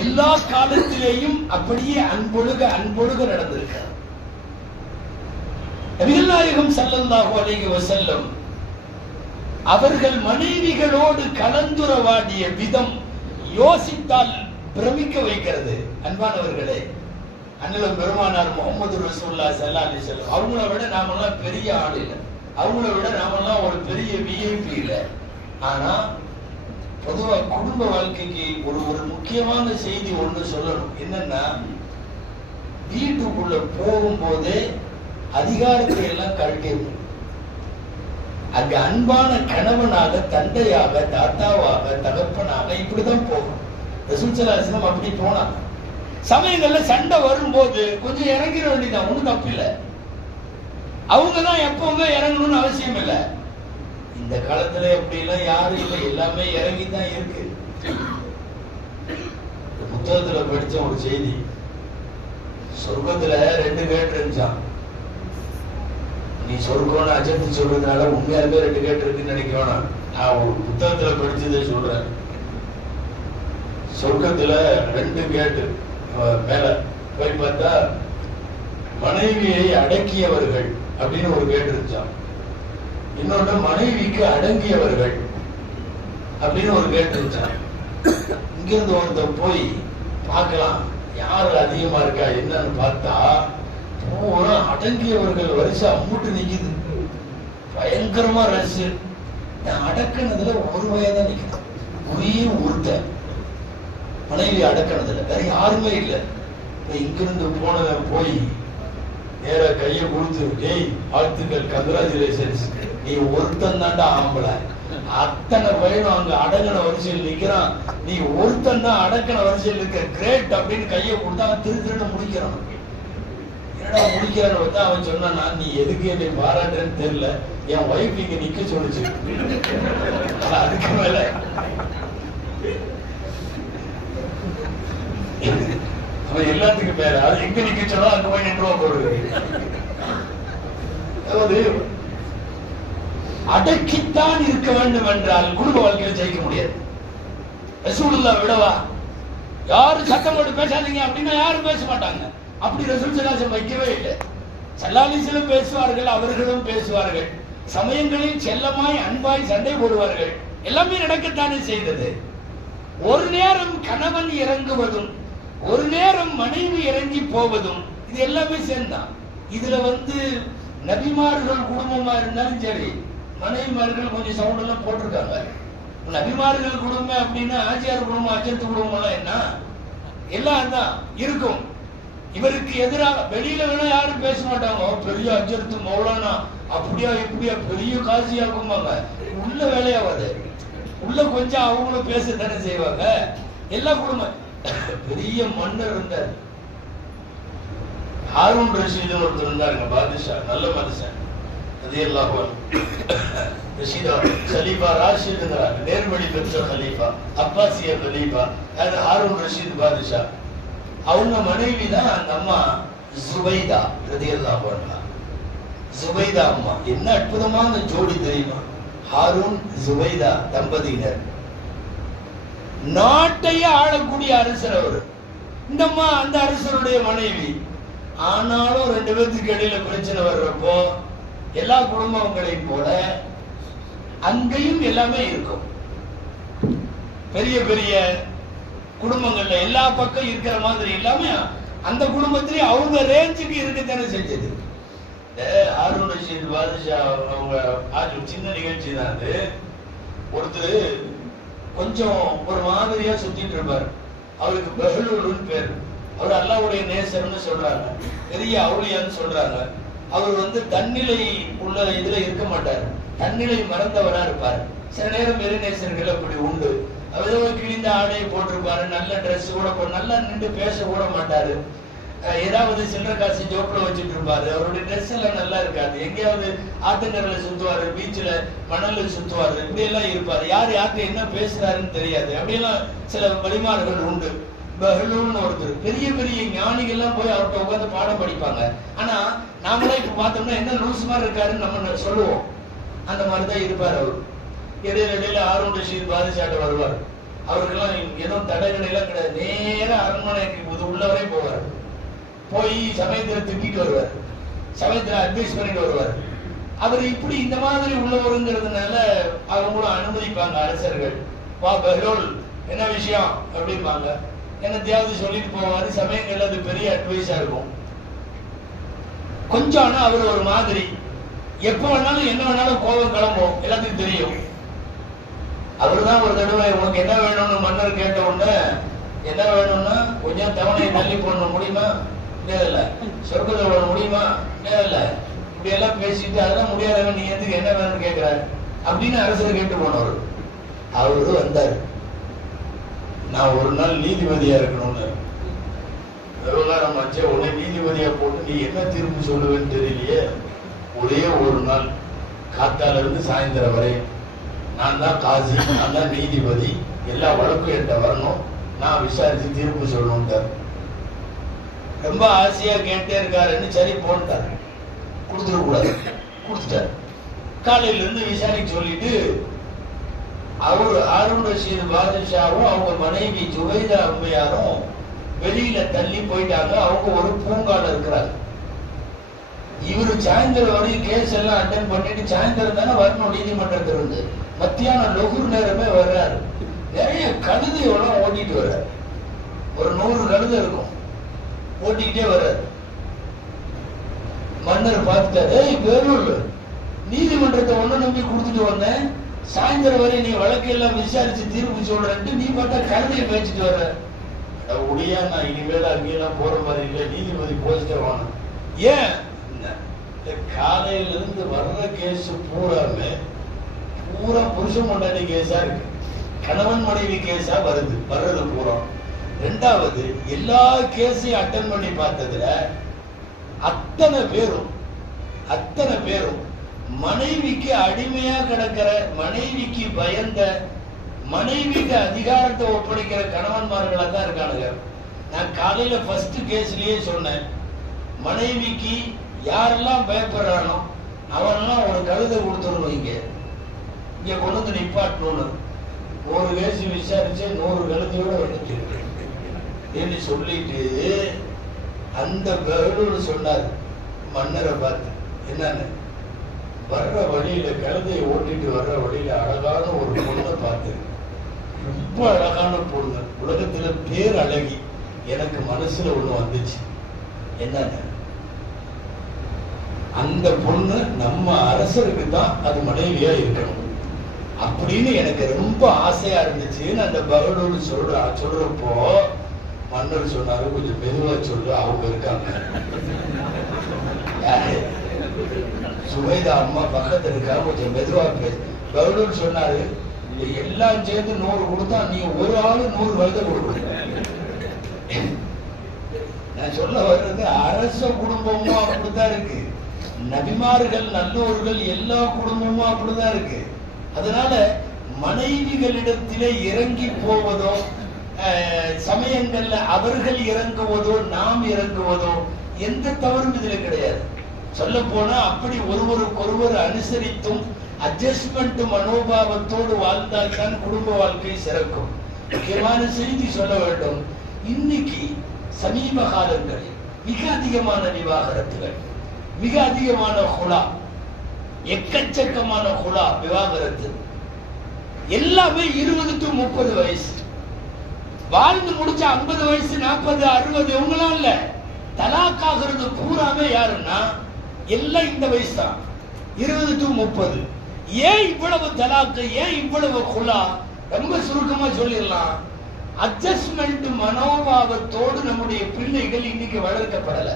எல்லா காலத்திலேயும் அப்படியே அன்பொழுக நடந்திருக்கிறது. நபிகள் நாயகம் ஸல்லல்லாஹு அலைஹி வஸல்லம் அவர்கள் மனைவிகளோடு கலந்துரவாடிய விதம் யோசித்தால் பிரமிக்க வைக்கிறது. அன்பானவர்களே, அண்ணல் பெருமானார் முஹம்மது ரசூலுல்லாஹி ஸல்லல்லாஹு அலைஹி வஸல்லம் அவங்கள விட நாமெல்லாம் பெரிய ஆள் இல்லை. அவங்கள விட நாமெல்லாம் ஒரு பெரிய விஐபி இல்லை. ஆனா பொதுவா குடும்ப வாழ்க்கைக்கு ஒரு முக்கியமான செய்தி ஒன்று சொல்லணும். என்னன்னா, வீட்டுக்குள்ள போகும்போதே அதிகாரத்தை எல்லாம் கழட்டிடும். அங்க அன்பான கணவனாக, தந்தையாக, தாத்தாவாக, தகப்பனாக இப்படிதான் போகும். ரசூல் ஸல்லல்லாஹு அலைஹி வஸல்லம் அப்படி போனாங்க. சமயங்கள்ல சண்டை வரும்போது கொஞ்சம் இறங்கிட வேண்டியதான், ஒன்றும் தப்பில்லை. அவங்கதான் எப்பவுமே இறங்கணும்னு அவசியம் இல்லை. இந்த காலத்துல எப்படி எல்லாம் யாரும் இல்லை, எல்லாமே இறங்கிதான் இருக்கு. புத்தகத்துல படிச்ச ஒரு செய்தி, சொர்க்கத்துல 2 கேட் இருந்துச்சான். நீ சொர்க்கம்னு அஜத்து சொல்றதுனால உண்மையாலுமே 2 கேட் இருக்குன்னு நினைக்க வேணாம். நான் ஒரு புத்தகத்துல படிச்சதே சொல்றேன். சொர்க்கத்துல 2 கேட்டு. மேல போய் பார்த்தா மனைவியை அடக்கியவர்கள் அப்படின்னு ஒரு கேட்டு இருந்துச்சான். இன்னொன்று மனைவிக்கு அடங்கியவர்கள் அப்படின்னு ஒரு கேட்டு இருந்துச்சான். இங்கிருந்து ஒருத்தர் போய் பார்க்கலாம் யாரு அதிகமா இருக்கா என்னன்னு பார்த்தா பூரா அடங்கியவர்கள் வரிசை அம்மூட்டு நிக்குது. பயங்கரமா ரசு. நான் அடக்கினதுல ஒரு வயதான் நிக்கிறேன். ஒரே ஒருத்த மனைவி அடக்கினதுல வேற யாருமே இல்லை. இங்கிருந்து போனவன் போய் நேர கையை கொடுத்து, டேய் வாழ்த்துக்கள், கங்க்ராச்சுலேஷன்ஸ், நீ ஒருத்தன் தாண்டா ஆம்பளை. அத்தனை பையனும் அங்க அடங்கின வரிசையில் நிக்கிறான், நீ ஒருத்தன் தான் அடக்கின வரிசையில் இருக்க, கிரேட் அப்படின்னு கையை கொடுத்தா அவன் திருன்னு முடிக்கிறான். என்னடா முடிக்கிறான்னு பார்த்தா அவன் சொன்னா, நீ எதுக்கு என்னை பாராட்டுன்னு தெரியல, என் வைஃப் இங்க நிக்க சொல்லுச்சு. அதுக்கு மேல அவன் எல்லாத்துக்கும் மேல அது எங்க நிக்க சொன்னா அங்க போய் நின்றுவா போடுறது. அதாவது அடக்கித்தான் இருக்க வேண்டும் என்றால் குடும்ப வாழ்க்கையில் ஜெயிக்க முடியாது. ரசூலுல்லாஹ் விடவா, யாரும் சத்தம் போட்டு பேசாதீங்க அப்படின்னா யாரும் பேச மாட்டாங்க. அப்படி ரசூல் ஸல்லல்லாஹு அலைஹி வஸல்லம் வைக்கவே இல்லை. ஸல்லல்லாஹு அலைஹி வஸல்லம் பேசுவார்கள், அவர்களும் பேசுவார்கள். சமயங்களில் செல்லமாய் அன்பாய் சண்டை போடுவார்கள். எல்லாமே நடக்கத்தானே செய்தது. ஒரு நேரம் கணவன் இறங்குவதும் ஒரு நேரம் மனைவி இறங்கி போவதும் இது எல்லாமே சேர்ந்தான். இதுல நபிமார்கள் குடும்பமா இருந்தாலும் சரி, மனைவிமார்கள் கொஞ்சம் சவுண்ட் எல்லாம் போட்டிருக்காங்க. நபிமார்கள் குடும்பம் அப்படின்னா ஆச்சியார் குடும்பம், அஜத்து குடும்பம் எல்லாம் என்ன எல்லாம் தான் இருக்கும். இவருக்கு எதிராக வெளியில வேணா யாரும் பேச மாட்டாங்க. பெரிய அஜத்து மௌலானா அப்படியா இப்படியா பெரிய காசியாக்கும்பாங்க. உள்ள வேலையாவது உள்ள கொஞ்சம் அவங்களும் பேச தானே செய்வாங்க. எல்லா குடும்பம் பெரிய மன்னர் இருந்தார். ஹாரூன் ரஷீது ஒருத்தர் இருந்தாருங்க, பாதுஷா, நல்ல மனுஷன். ரலியல்லாஹு அன்ஹு. ரஷீதா கலீஃபா ராஷித் இருந்தார், நேர்வழி பெற்ற கலீஃபா, அப்பாசிய கலீஃபா. அது ஹாரூன் ரஷீத் பாதுஷா. அவங்க மனைவி தான் அந்த அம்மா ஜுபைதா ரலியல்லாஹு அன்ஹா. ஜுபைதா அம்மா என்ன அற்புதமான ஜோடி தெரியுமா? ஹாரூன் ஜுபைதா தம்பதியினர். நாட்டையே ஆளக்கூடிய அரசர் அவர். இந்த அம்மா அந்த அரசருடைய மனைவி. ஆனாலும் 2 பேருக்கு இடையில பிரச்சனை வர்றப்போ எல்லா குடும்பங்களையும் போல அங்கேயும் எல்லாமே இருக்கும். பெரிய பெரிய குடும்பங்கள்ல எல்லா பக்கம் இருக்கிற மாதிரி எல்லாமே அந்த குடும்பத்திலேயே அவங்க ரேஞ்சுக்கு இருக்கத்தானே செஞ்சது. ஹாரூன் ரஷீத் பாதுஷா அவங்க சின்ன நிகழ்ச்சி தான் அது. ஒருத்தர் கொஞ்சம் ஒரு மாதிரியா சுத்திட்டு இருப்பார். அவருக்கு பெஹ்லூல்னு பேர். அவர் அல்லாஹ்வுடைய நேசர்னு சொல்றாங்க, பெரிய அவுலியான்னு சொல்றாங்க. அவர் தன்னிலை உள்ள இதுல இருக்க மாட்டார், தன்னிலை மறந்தவரா இருப்பார். சில நேரம் வெறுநேசர்கள் அப்படி உண்டு. அவர் கிழிந்த ஆடையை போட்டிருப்பாரு, நல்ல ட்ரெஸ் கூட நல்லா நின்று பேச கூட மாட்டாரு. ஏதாவது சில்லற காசு ஜோப்ல வச்சுட்டு இருப்பாரு. அவருடைய ட்ரெஸ் எல்லாம் நல்லா இருக்காது. எங்கேயாவது ஆத்தங்கரையில சுத்துவாரு, பீச்சில் மணல்ல சுத்துவாரு, இப்படி எல்லாம் இருப்பாரு. யார் யாருக்கு என்ன பேசுறாருன்னு தெரியாது. அப்படியெல்லாம் சில வழிமாறுகள் உண்டு. பெஹ்லூல்னு ஒருத்தர், பெரிய பெரிய ஞானிகள் எல்லாம் போய் அவர்கிட்ட உட்காந்து பாடம் படிப்பாங்க. ஆனா நாமளே இப்ப பார்த்தோம்னா என்ன லூஸ் மாதிரி இருக்காருன்னு நம்ம சொல்லுவோம். அந்த மாதிரிதான் இருப்பார் அவர். இடையில ஹாரூன் ரஷீத் பாதுஷாட்ட வருவார். அவருக்கெல்லாம் எதுவும் தடைகளெல்லாம் கிடையாது. நேரம் அரண்மனைக்கு உள்ளவரே போவார். போய் சமயத்தில் திட்டிட்டு வருவார், சமயத்தில் அட்வைஸ் பண்ணிட்டு வருவார். அவர் இப்படி இந்த மாதிரி உள்ளவருங்கிறதுனால அவங்களும் அனுமதிப்பாங்க அரசர்கள். வா பெஹ்லூல், என்ன விஷயம் அப்படிம்பாங்க. என்னத்தையாவது சொல்லிட்டு போவாரு. சமயங்கள்ல அது பெரிய அட்வைஸா இருக்கும். கொஞ்சம் ஆனா அவர் ஒரு மாதிரி, எப்ப வேணாலும் என்ன வேணாலும் கோபம் கிளம்பும், எல்லாத்துக்கும் தெரியும். அவருதான் ஒரு தடவை உனக்கு என்ன வேணும்னு மன்னர் கேட்ட உடனே, என்ன வேணும்னா கொஞ்சம் தவணையை தள்ளி போட முடியுமா, இல்ல சொர்க்கத்தை விட முடியுமா, இல்ல இப்படி எல்லாம் பேசிட்டு அதெல்லாம் முடியாதவன் நீ எதுக்கு என்ன வேணும்னு கேட்கிற அப்படின்னு அரசர் கேட்டு போனவர். அவரு வந்தாரு, நான் ஒரு நாள் நீதிபதியா இருக்கணும்னு. விவகாரம் ஆச்சே, உடனே நீதிபதியா போட்டு நீ என்ன தீர்ப்பு சொல்லுவேன்னு தெரியலையே. ஒரே ஒரு நாள் காத்தால இருந்து சாயந்தரம் வரை நான் தான் காசி, நான் தான் நீதிபதி, எல்லா வழக்கும் என்கிட்ட வரணும், நான் விசாரிச்சு தீர்ப்பு சொல்லணும்ட்டார். ரொம்ப ஆசையா கேட்டே இருக்காருன்னு சரி போன்ட்டார். கொடுத்துடக்கூடாது, கொடுத்துட்டார். காலையில இருந்து விசாரிக்க சொல்லிட்டு அவர் ஹாரூன் ரஷீத் பாதுஷாவும் அவங்க மனைவி ஜுவைதா அம்மையாரும் வெளியில தள்ளி போயிட்டாங்க. அவங்க ஒரு பூங்கால இருக்கிறாங்க. இவரு சாயந்தரம் வரையும் கேஸ் எல்லாம் அட்டன் பண்ணிட்டு சாயந்தரம் தானே வரணும் நீதிமன்றத்திலிருந்து. மத்தியானம் லொகுர் நேரமே வர்றாரு. நிறைய கழுதையோட ஓட்டிட்டு வர்றாரு. ஒரு 100 கழுதை இருக்கும், ஓட்டிக்கிட்டே வர்றாரு. மன்னர் பார்த்துட்டாரு, ஏய் பெஹ்லூல், நீதிமன்றத்தை ஒண்ணு நம்பி கொடுத்துட்டு வந்தேன், சாயந்தரம் வரை நீ வழக்கெல்லாம் விசாரிச்சு தீர்ப்பு சொல்றேன்ட்டு நீ பார்த்தா கழுதையை பேச்சுட்டு வர்ற. உடையா, நான் இனிமேல் அங்கெல்லாம் போற மாதிரி இல்லை, நீதிபதி போஸ்டே வாங்க. ஏன் காலையில இருந்து வர்ற கேஸ் பூரா புருஷன் கொண்டாடி கேஸா இருக்கு, கணவன் மனைவி கேஸா வர்றது பூரா. ரெண்டாவது, எல்லா கேஸையும் அட்டன் பண்ணி பார்த்ததுல அத்தனை பேரும் மனைவிக்கு அடிமையா கிடக்கிற, மனைவிக்கு பயந்த, மனைவிக்கு அதிகாரத்தை ஒப்படைக்கிற கணவன்மார்களா தான் இருக்கானுங்க. நான் காலையில ஃபர்ஸ்ட் கேஸ்லயே சொன்னேன், மனைவிக்கு யாரெல்லாம் பயப்படுறானோ அவரெல்லாம் ஒரு கழுதை கொடுத்துடணும், இங்க கொண்டு வந்து நிப்பாட்டணும்னு. 100 கேஸ் விசாரிச்சு 100 கழுதையோட வந்துட்டு என்று சொல்லிட்டு அந்த பெஹ்லூல் சொன்னார் மன்னரை பார்த்து, என்னன்னு, வர்ற வழியில கழுதையை ஓட்டிட்டு வர்ற வழியில அழகான ஒரு பொண்ணை பார்த்து, ரொம்ப அழகான பொண்ணு, உலகத்துல பேர் அழகி, எனக்கு மனசுல ஒண்ணு வந்துச்சு. என்னன்னு, அந்த பொண்ணு நம்ம அரசருக்கு தான் அது மனைவியா இருக்கணும் அப்படின்னு எனக்கு ரொம்ப ஆசையா இருந்துச்சுன்னு அந்த பெஹ்லூல் சொல்றப்போ மன்னர் சொன்னாரு, கொஞ்சம் மெதுவா சொல்லு, அவங்க இருக்காங்க. சுவைதா அம்மா பக்கத்துல இருக்கா, கொஞ்சம் மெதுவா பேசு. பெஹ்லூல் சொன்னாரு, எல்லாம் சேர்ந்து 100 கொடுத்தா நீ ஒரு ஆளு 100 கழுதை கொடுக்கணும். நான் சொல்ல வர்றது, அரச குடும்பமும் அப்படித்தான் இருக்கு, நபிமார்கள் நல்லோர்கள் எல்லா குடும்பமும் அப்படிதான் இருக்கு. அதனால மனைவிகளிடத்திலே இறங்கி போவதோ, சமயங்கள்ல அவர்கள் இறங்குவதோ நாம் இறங்குவதோ எந்த தவறும் இதுல கிடையாது. சொல்ல போனா அப்படி ஒருவருக்கொருவர் அனுசரித்தும் அட்ஜஸ்ட்மெண்ட் மனோபாவத்தோடு வாழ்ந்தால் தான் குடும்ப வாழ்க்கை சிறக்கும். முக்கியமான செய்தி சொல்ல வேண்டும், இன்னைக்கு சமீப காலங்களில் மிக அதிகமான விவாகரத்துகள், மிக அதிகமான குலா, எக்கச்சக்கமான குலா விவாகரத்து. எல்லாமே 20 to 30 வயசு. வாழ்ந்து முடிச்ச 50 வயசு 40 60 இவங்களாம் இல்ல. தலாக் ஆகிறது பூராமே யாருன்னா எல்லாம் இந்த வயசு தான், 20 to 30. ஏன் இவ்வளவு தலாக்கு, ஏன் இவ்வளவு குலா? ரொம்ப சுருக்கமா சொல்லிடலாம், அட்ஜஸ்ட்மெண்ட் மனோபாவத்தோடு நம்முடைய பிள்ளைகள் இன்னைக்கு வளர்க்கப்படல.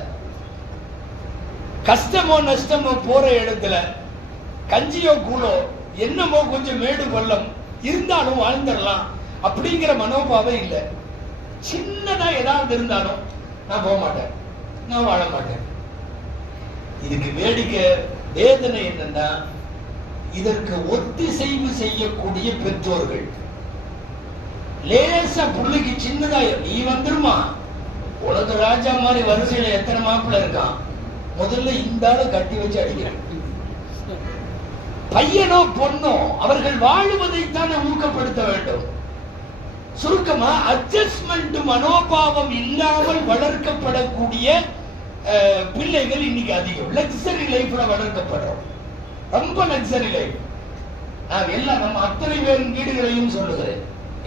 கஷ்டமோ நஷ்டமோ போற இடத்துல கஞ்சியோ கூழோ என்னமோ கொஞ்சம் மேடு பள்ளம் இருந்தாலும் வாழ்ந்துடலாம் அப்படிங்கிற மனோபாவம் இல்லை. சின்னதா ஏதாவது இருந்தாலும் நான் போக மாட்டேன், நான் வாழ மாட்டேன். இதுக்கு வேடிக்கை வேதனை என்னன்னா, இதற்கு ஒத்திசைவு செய்யக்கூடிய பெற்றோர்கள் லேசா பிள்ளைக்கு சின்னதா நீ வந்துருமா, உனக்கு ராஜா மாதிரி வரிசையில எத்தனை மாப்பிள்ள இருக்கான், முதல்ல இந்த ஆளை கட்டி வச்சு அடிக்கிறேன். பையனோ பொண்ணோ அவர்கள் வாழுவதைத்தான் ஊக்கப்படுத்த வேண்டும். சுருக்கமா அட்ஜஸ்ட்மெண்ட் மனோபாவம் இல்லாமல் வளர்க்கப்படக்கூடிய பிள்ளைகள் இன்னைக்கு அதிகம். லக்ஸரி லைஃப்ல வளர்க்கப்படுறோம், ரொம்ப லக்ஸரி லைஃப். நான் எல்லாம் நம்ம அத்தனை பேர் வீடுகளையும் சொல்லுகிறேன்,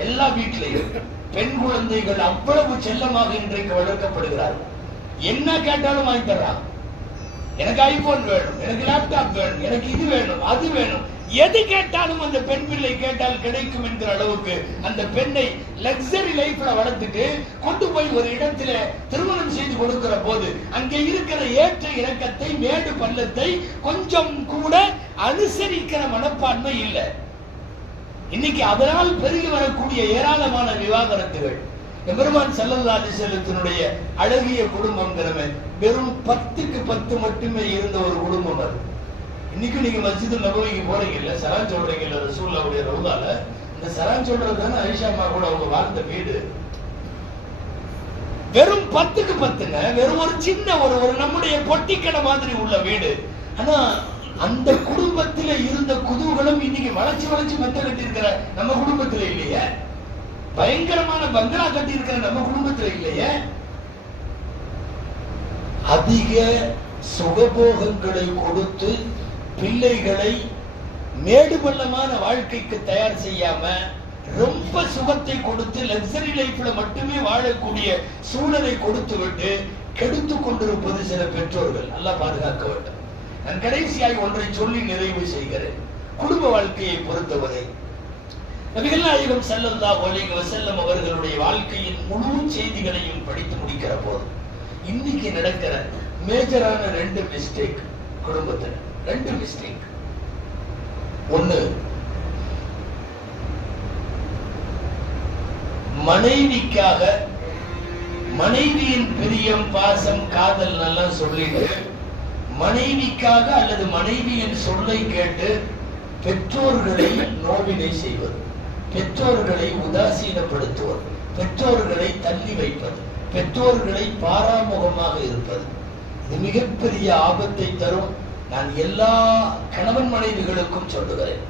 எல்லா வீட்டிலையும் பெண் குழந்தைகள் அவ்வளவு செல்லமாக இன்றைக்கு வளர்க்கப்படுகிறார்கள். என்ன கேட்டாலும் வாங்கி தர்றான். எனக்கு ஐபோன் வேணும், எனக்கு லேப்டாப் வேணும், எனக்கு இது வேணும், அது வேணும். எது கேட்டாலும் அந்த பெண் பிள்ளை கேட்டால் கிடைக்கும் என்கிற அளவுக்கு அந்த பெண்ணை லக்ஸரி லைஃப்ல வளர்த்துட்டு கொண்டு போய் ஒரு இடத்துல திருமணம் செய்து கொடுக்கிற போது அங்கே இருக்கிற ஏற்ற இறக்கத்தை மேடு பள்ளத்தை கொஞ்சம் கூட அனுசரிக்கிற மனப்பான்மை இல்லை. இன்னைக்கு அதனால் பெருகி வரக்கூடிய ஏராளமான விவாகரத்துகள். பெருமான் ஸல்லல்லாஹு அலைஹி வஸல்லத்தினுடைய அழகிய குடும்பம் வெறும் 10க்கு 10 மட்டுமே இருந்த ஒரு குடும்பம் அது. இன்னைக்கு நீங்க மஸ்ஜித் நபவிக்கு போறீங்கல்ல, சலான் சொல்றீங்கல்ல ரசூலுல்லாஹ்வுடைய ரவுதால, இந்த சலான் சொல்றது தானே ஆயிஷா அம்மா கூட அவங்க வாழ்ந்த வீடு. வெறும் 10க்கு 10ங்க, வெறும் ஒரு சின்ன ஒரு நம்முடைய பொட்டிக்கடை மாதிரி உள்ள வீடு. ஆனா அந்த குடும்பத்தில இருந்த குதூகலம் இன்னைக்கு வளைச்சு மெத்த கட்டி இருக்கிற நம்ம குடும்பத்துல இல்லையே, பயங்கரமான பங்களா கட்டி இருக்கிற நம்ம குடும்பத்துல இல்லையே. அதிக சுகபோகங்களை கொடுத்து பிள்ளைகளை மேடு பள்ளமான வாழ்க்கைக்கு தயார் செய்யாம ரொம்ப சுகத்தை கொடுத்து லக்ஸரி லைஃப்ல மட்டுமே வாழக்கூடிய சூழலை கொடுத்து விட்டு கெடுத்து கொண்டிருப்பது சில பெற்றோர்கள். அல்லாஹ் பாதுகாக்க வேண்டும். நான் கடைசியாய் ஒன்றை சொல்லி நிறைவு செய்கிறேன். குடும்ப வாழ்க்கையை பொறுத்தவரை நபிகள் நாயகம் ஸல்லல்லாஹு அலைஹி வஸல்லம் அவர்களுடைய வாழ்க்கையின் முழு செய்திகளையும் படித்து முடிக்கிற போது இன்னைக்கு நடக்கிற மேஜரான 2 மிஸ்டேக் குடும்பத்தில். 2 மிஸ்டேக். ஒண்ணு, மனைவிக்காக மனைவியின் பிரியம் பாசம் காதல் நல்லா சொல்லிட்டு மனைவிக்காக அல்லது மனைவியின் சொல்லை கேட்டு பெற்றோர்களை நோவினை செய்வது, பெற்றோர்களை உதாசீனப்படுத்துவது, பெற்றோர்களை தள்ளி வைப்பது, பெற்றோர்களை பாராமுகமாக இருப்பது. இது மிகப்பெரிய ஆபத்தை தரும். நான் எல்லா கணவன் மனைவிகளுக்கும் சொல்லுகிறேன்,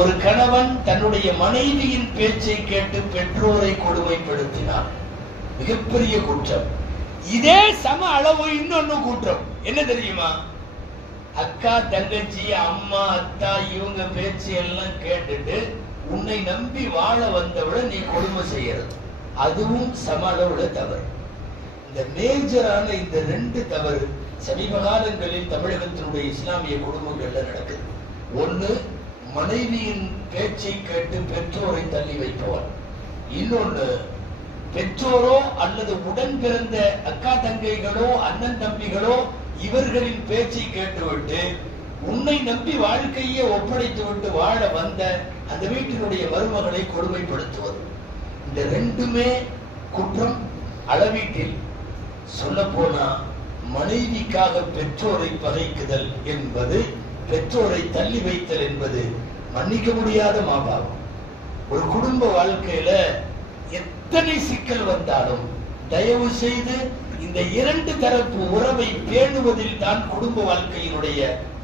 ஒரு கணவன் தன்னுடைய மனைவியின் பேச்சை கேட்டு பெற்றோரை கொடுமைப்படுத்தினார், மிகப்பெரிய குற்றம். இதே சம அளவு இன்னொன்னு குற்றம் என்ன தெரியுமா? அக்கா தங்கச்சி அம்மா அத்தா இவங்க பேச்சு எல்லாம் கேட்டுட்டு உன்னை நம்பி வாழ வந்தவளை நீ கொடுமை செய்யறது, அதுவும் சம அளவுல தவறு. இந்த மேஜரான இந்த 2 தவறு சமீப காலங்களில் தமிழகத்தினுடைய இஸ்லாமிய குடும்பங்கள்ல நடக்குது. ஒண்ணு, மனைவியின் பேச்சை கேட்டு பெற்றோரை தள்ளி வைப்பவன். இன்னொன்னு, பெற்றோரோ அல்லது உடன் பிறந்த அக்கா தங்கைகளோ அண்ணன் தம்பிகளோ இவர்களின் பேச்சை கேட்டுவிட்டு உன்னை நம்பி வாழ்க்கையை ஒப்படைத்து விட்டு வாழ வந்த அந்த வீட்டினுடைய மருமகளை கொடுமைப்படுத்துவது. இந்த 2மே குற்றம். அளவீட்டில் சொல்ல போனா மனைவிக்காக பெற்றோரை பகைக்குதல் என்பது, பெற்றோரை தள்ளி வைத்தல் என்பது மன்னிக்க முடியாத மாபாவம். ஒரு குடும்ப வாழ்க்கையில எத்தனை சிக்கல் வந்தாலும் தயவு செய்து இந்த 2 தரப்பு உறவை பேணுவதில் தான் குடும்ப வாழ்க்கையினுடைய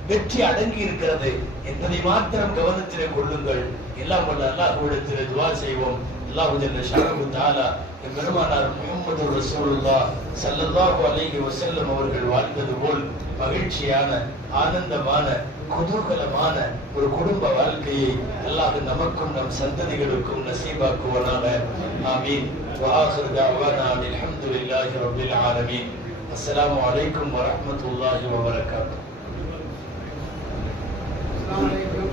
வெற்றி அடங்கி இருக்கிறது என்பதை மாத்திரம் கவனத்திலே கொள்ளுங்கள். எல்லாம் வல்ல அல்லாஹ்விடத்திலே துஆ செய்வோம். அல்லாஹ் ஜல்ல ஷானஹு தஆலா பெருமானார் முஹம்மது ரசூலுல்லாஹ் ஸல்லல்லாஹு அலைஹி வஸல்லம் அவர்கள் வாழ்ந்தது போல் மகிழ்ச்சியான ஆனந்தமான குதூகலமான ஒரு குடும்ப வாழ்க்கையை அல்லாஹ் நமக்கும் நம் சந்ததிகளுக்கும் நசீபாக்குவானாக. ஆமீன். وآخر دعوانا الحمد لله رب العالمين. السلام عليكم ورحمة الله وبركاته. السلام عليكم.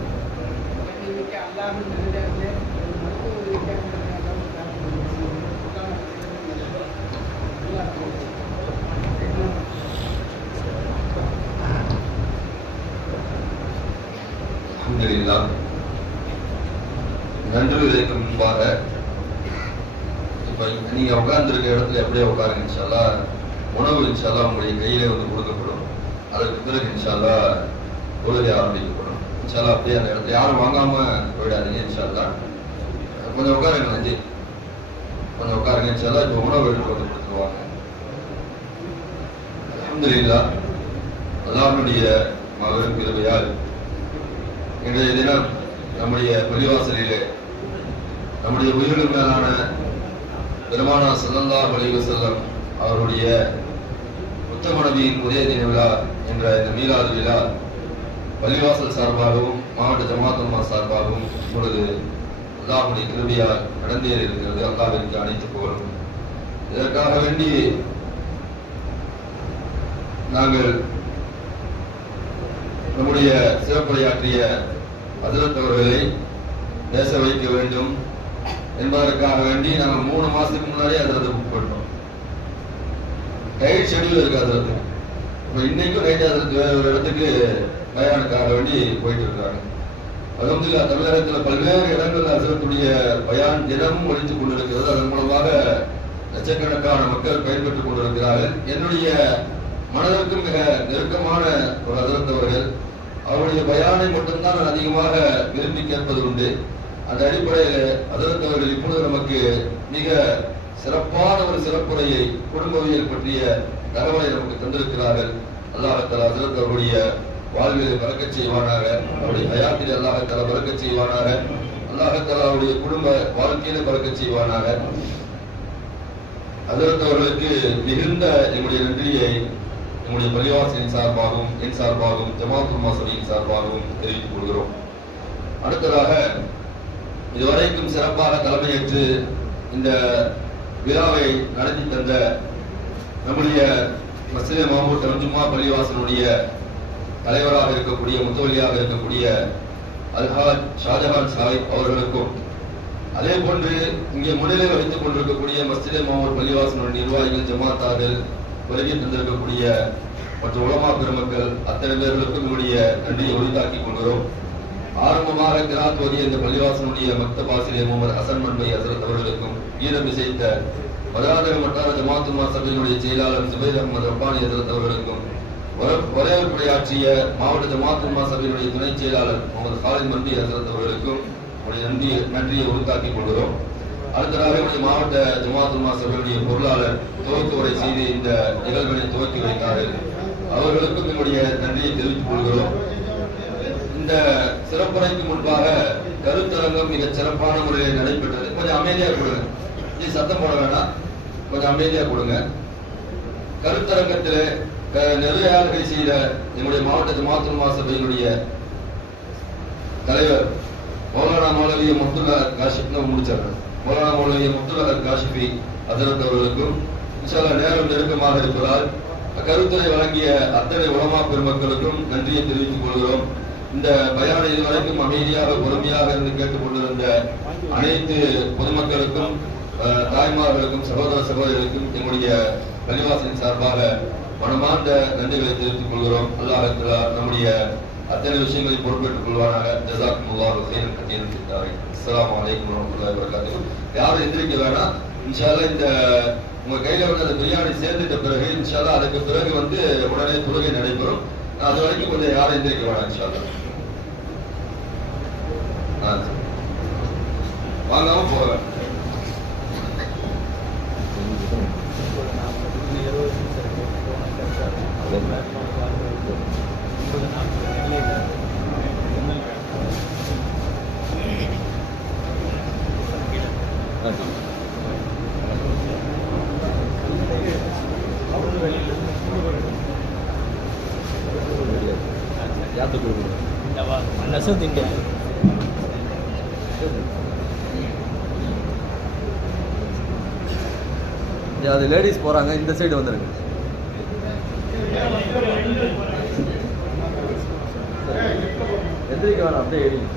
அல்ஹம்துலில்லாஹ். நன்றி விதைக்கு முன்பாக இப்ப நீங்க உட்கார்ந்துருக்க இடத்துல எப்படியே உட்காருங்க. இன்ஷா அல்லாஹ் உணவு இன்ஷா அல்லாஹ் உங்களுடைய கையிலே வந்து கொடுக்கப்படும். அதற்கு பிறகு இன்ஷா அல்லாஹ் தொழுகை ஆரம்பிக்கப்படும். இன்ஷா அல்லாஹ் அப்படியே அந்த இடத்துல யாரும் வாங்காம போயிடாதீங்க. இன்ஷா அல்லாஹ் கொஞ்சம் உட்காருங்க. நன்றி கொஞ்சம் உட்காருங்க. இன்ஷா அல்லாஹ் இந்த உணவு எடுத்து வந்து கொடுத்துருவாங்க. அல்ஹம்துலில்லாஹ். அல்லாஹ்வுடைய மாபெரும் கிருபையால் இன்றைய தினம் நம்முடைய பள்ளிவாசலிலே நம்முடைய உயிரின் மேலான பெருமானார் ஸல்லல்லாஹு அலைஹி வஸல்லம் அவருடைய உத்தம நபியின் உதய தின விழா என்ற இந்த மீலாது விழா பள்ளிவாசல் சார்பாகவும் மாவட்ட ஜமாத் உலமா சார்பாகவும் இப்பொழுது அல்லாஹ்வுடைய கிருபையால் நடந்தேறி இருக்கிறது. அல்லாஹ்விற்கு அனைத்து புகழும். இதற்காக வேண்டி நாங்கள் நம்முடைய சிறப்புரையாற்றிய ஹஜ்ரத் அவர்களை பேச வைக்க வேண்டும் என்பதற்காக வேண்டி நாங்கள் 3 மாசத்துக்கு முன்னாடியே ஹஜ்ரத்தை புக் பண்ணோம். டைட் ஷெட்யூல் இருக்கு ஹஜ்ரத்து. இப்போ இன்னைக்கும் நைட் ஹஜ்ரத் வேற ஒரு இடத்துக்கு பயானுக்காக வேண்டி போயிட்டு இருக்காங்க. அல்ஹம்துலில்லாஹ் தமிழகத்தில் பல்வேறு இடங்கள் ஹஜ்ரத்துடைய பயான் தினமும் ஒழித்துக் கொண்டிருக்கிறது. அதன் மூலமாக லட்சக்கணக்கான மக்கள் பயன்பெற்றுக் கொண்டிருக்கிறார்கள். என்னுடைய மனதிற்கும் மிக நெருக்கமான ஒரு ஹஜ்ரத் அவர்கள். அவருடைய பயானை மட்டும்தான் நான் அதிகமாக விரும்பி கேட்பது உண்டு. அந்த அடிப்படையில் ஹஜ்ரத் அவர்கள் இப்பொழுது நமக்கு மிக சிறப்பான ஒரு சிறப்புரையை குடும்பவியல் பற்றிய தகவலை நமக்கு தந்திருக்கிறார்கள். அல்லாஹ் தஆலா ஹஜ்ரத் அவருடைய வாழ்வில் பறக்கச் செய்வானாக. அவருடைய ஹயாத்தில் அல்லாஹ் தஆலா பறக்கச் செய்வானாக. அல்லாஹ் தஆலா அவருடைய குடும்ப வாழ்க்கையில பறக்கச் செய்வானாக. ஹஜ்ரத் அவர்களுக்கு மிகுந்த எங்களுடைய நன்றியை நம்முடைய பள்ளிவாசலின் சார்பாகவும் என் சார்பாகவும் ஜமாத் உலமா சபையின் சார்பாகவும் தெரிவித்துக் கொள்கிறோம். அடுத்ததாக இதுவரைக்கும் சிறப்பாக தலைமையேற்று இந்த விழாவை நடத்தி தந்த நம்முடைய மஸ்ஜித் மாமூர் தர்ஜுமா பள்ளிவாசலுடைய தலைவராக இருக்கக்கூடிய முத்தவலியாக இருக்கக்கூடிய அல்ஹாஜ் ஷாஜஹான் சாஹிப் அவர்களுக்கும், அதே போன்று இங்கே முன்னிலை வகித்துக் கொண்டிருக்கக்கூடிய மஸ்ஜித் மாமூர் பள்ளிவாசலுடைய நிர்வாகிகள், ஜமாத்தார்கள், வருகை தந்திருக்கக்கூடிய மற்ற உலமா பெருமக்கள் அத்தனை பேர்களுக்கும் என்னுடைய நன்றியை உரித்தாக்கிக் கொள்கிறோம். ஆரம்பமாக கிராத் ஓதிய இந்த பள்ளிவாசனுடைய மக்தப் ஆசிரியர் முகமது ஹசன் மன்மை ஹசரத் அவர்களுக்கும், ஈரம் இசைத்த மதுராந்தக வட்டார ஜமாத் உலமா சபையினுடைய செயலாளர் சுபைர் அஹமது ரப்பானி ஹசரத் அவர்களுக்கும், வரவேற்புரையாற்றிய மாவட்ட ஜமாத் உலமா சபையினுடைய துணை செயலாளர் முகமது காலித் மன்வி ஹசரத் அவர்களுக்கும் நன்றியை உரித்தாக்கிக் கொள்கிறோம். அடுத்ததாக என்னுடைய மாவட்ட ஜமாத் உலமா சபையுடைய பொருளாளர் துவக்க உரை செய்து இந்த நிகழ்வுகளை துவக்கி வைத்தார்கள். அவர்களுக்கும் என்னுடைய நன்றியை தெரிவித்துக் கொள்கிறோம். இந்த சிறப்புரைக்கு முன்பாக கருத்தரங்கம் மிக சிறப்பான முறையில் நடைபெற்றது. கொஞ்சம் அமைதியா கொடுங்க, சத்தம் போட வேண்டாம், கொஞ்சம் அமைதியா கொடுங்க. கருத்தரங்கத்தில் நிறைவேற்றை செய்த எங்களுடைய மாவட்ட ஜமாத் உலமா சபையினுடைய தலைவர் மௌலானா மௌலவி முப்துல்லா காஷிப் முடிச்சாங்க. மௌலானா மௌலவி முப்துல்லா காஷிபி ஹஜ்ரத் அவர்களுக்கும் இன்ஷா அல்லாஹ் நேரம் நெருக்கமாக இருப்பதால் கருத்துரை வழங்கிய அத்தனை உலமா பெருமக்களுக்கும் நன்றியை தெரிவித்துக் கொள்கிறோம். இந்த பயானை இதுவரைக்கும் அமைதியாக பொறுமையாக இருந்து கேட்டுக் கொண்டிருந்த அனைத்து பொதுமக்களுக்கும், தாய்மார்களுக்கும், சகோதர சகோதரிகளுக்கும் எங்களுடைய பள்ளிவாசலின் சார்பாக மனமார்ந்த நன்றிகளை தெரிவித்துக் கொள்கிறோம். அல்லாஹ் தஆலா நம்முடைய அத்தனை விஷயங்களை பொறுப்பேற்றுக் கொள்வானாக. ஜஸாக்குமுல்லாஹு கைரன் கதீரன் ஃபித்தாரி. அஸ்ஸலாமு அலைக்கும் வரஹ்மத்துல்லாஹி வபரகாத்துஹு. யாரும் எந்திரிக்க வேணாம். இன்ஷா அல்லாஹ் இந்த உங்க கையில வந்து அந்த பிரியாணி சேர்ந்துட்ட பிறகு இன்ஷா அல்லாஹ் அதுக்கு பிறகு வந்து உடனே தொழுகை நடைபெறும். அது வரைக்கும் கொஞ்சம் யாரும் எந்திரிக்க வேணாம். இன்ஷா அல்லாஹ் வாங்காம போக வேண்டாம். யாத்துக்கு கொடுக்குறோம் நெசம் திங்க அது லேடிஸ் போகிறாங்க, இந்த சைடு வந்துடுங்க. எந்திரிக்க வேணாம், அப்படியே எழுதி.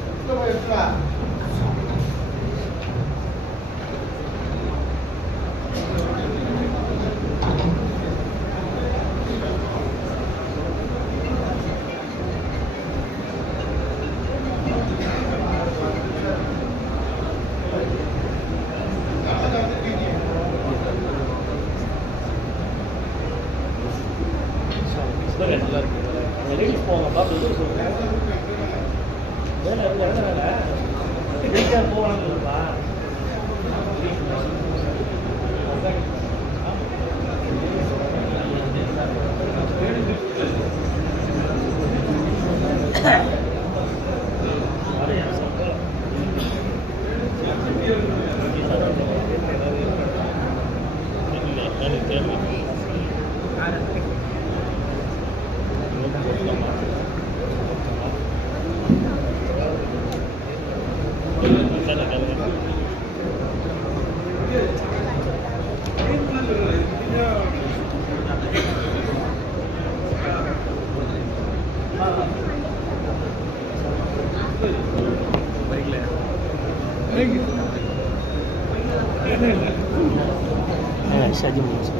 நல்லா இருக்கு. லேடிஸ் போவாங்க பார்த்து வேலை வேலை போவாங்கப்பா. Saya jemput.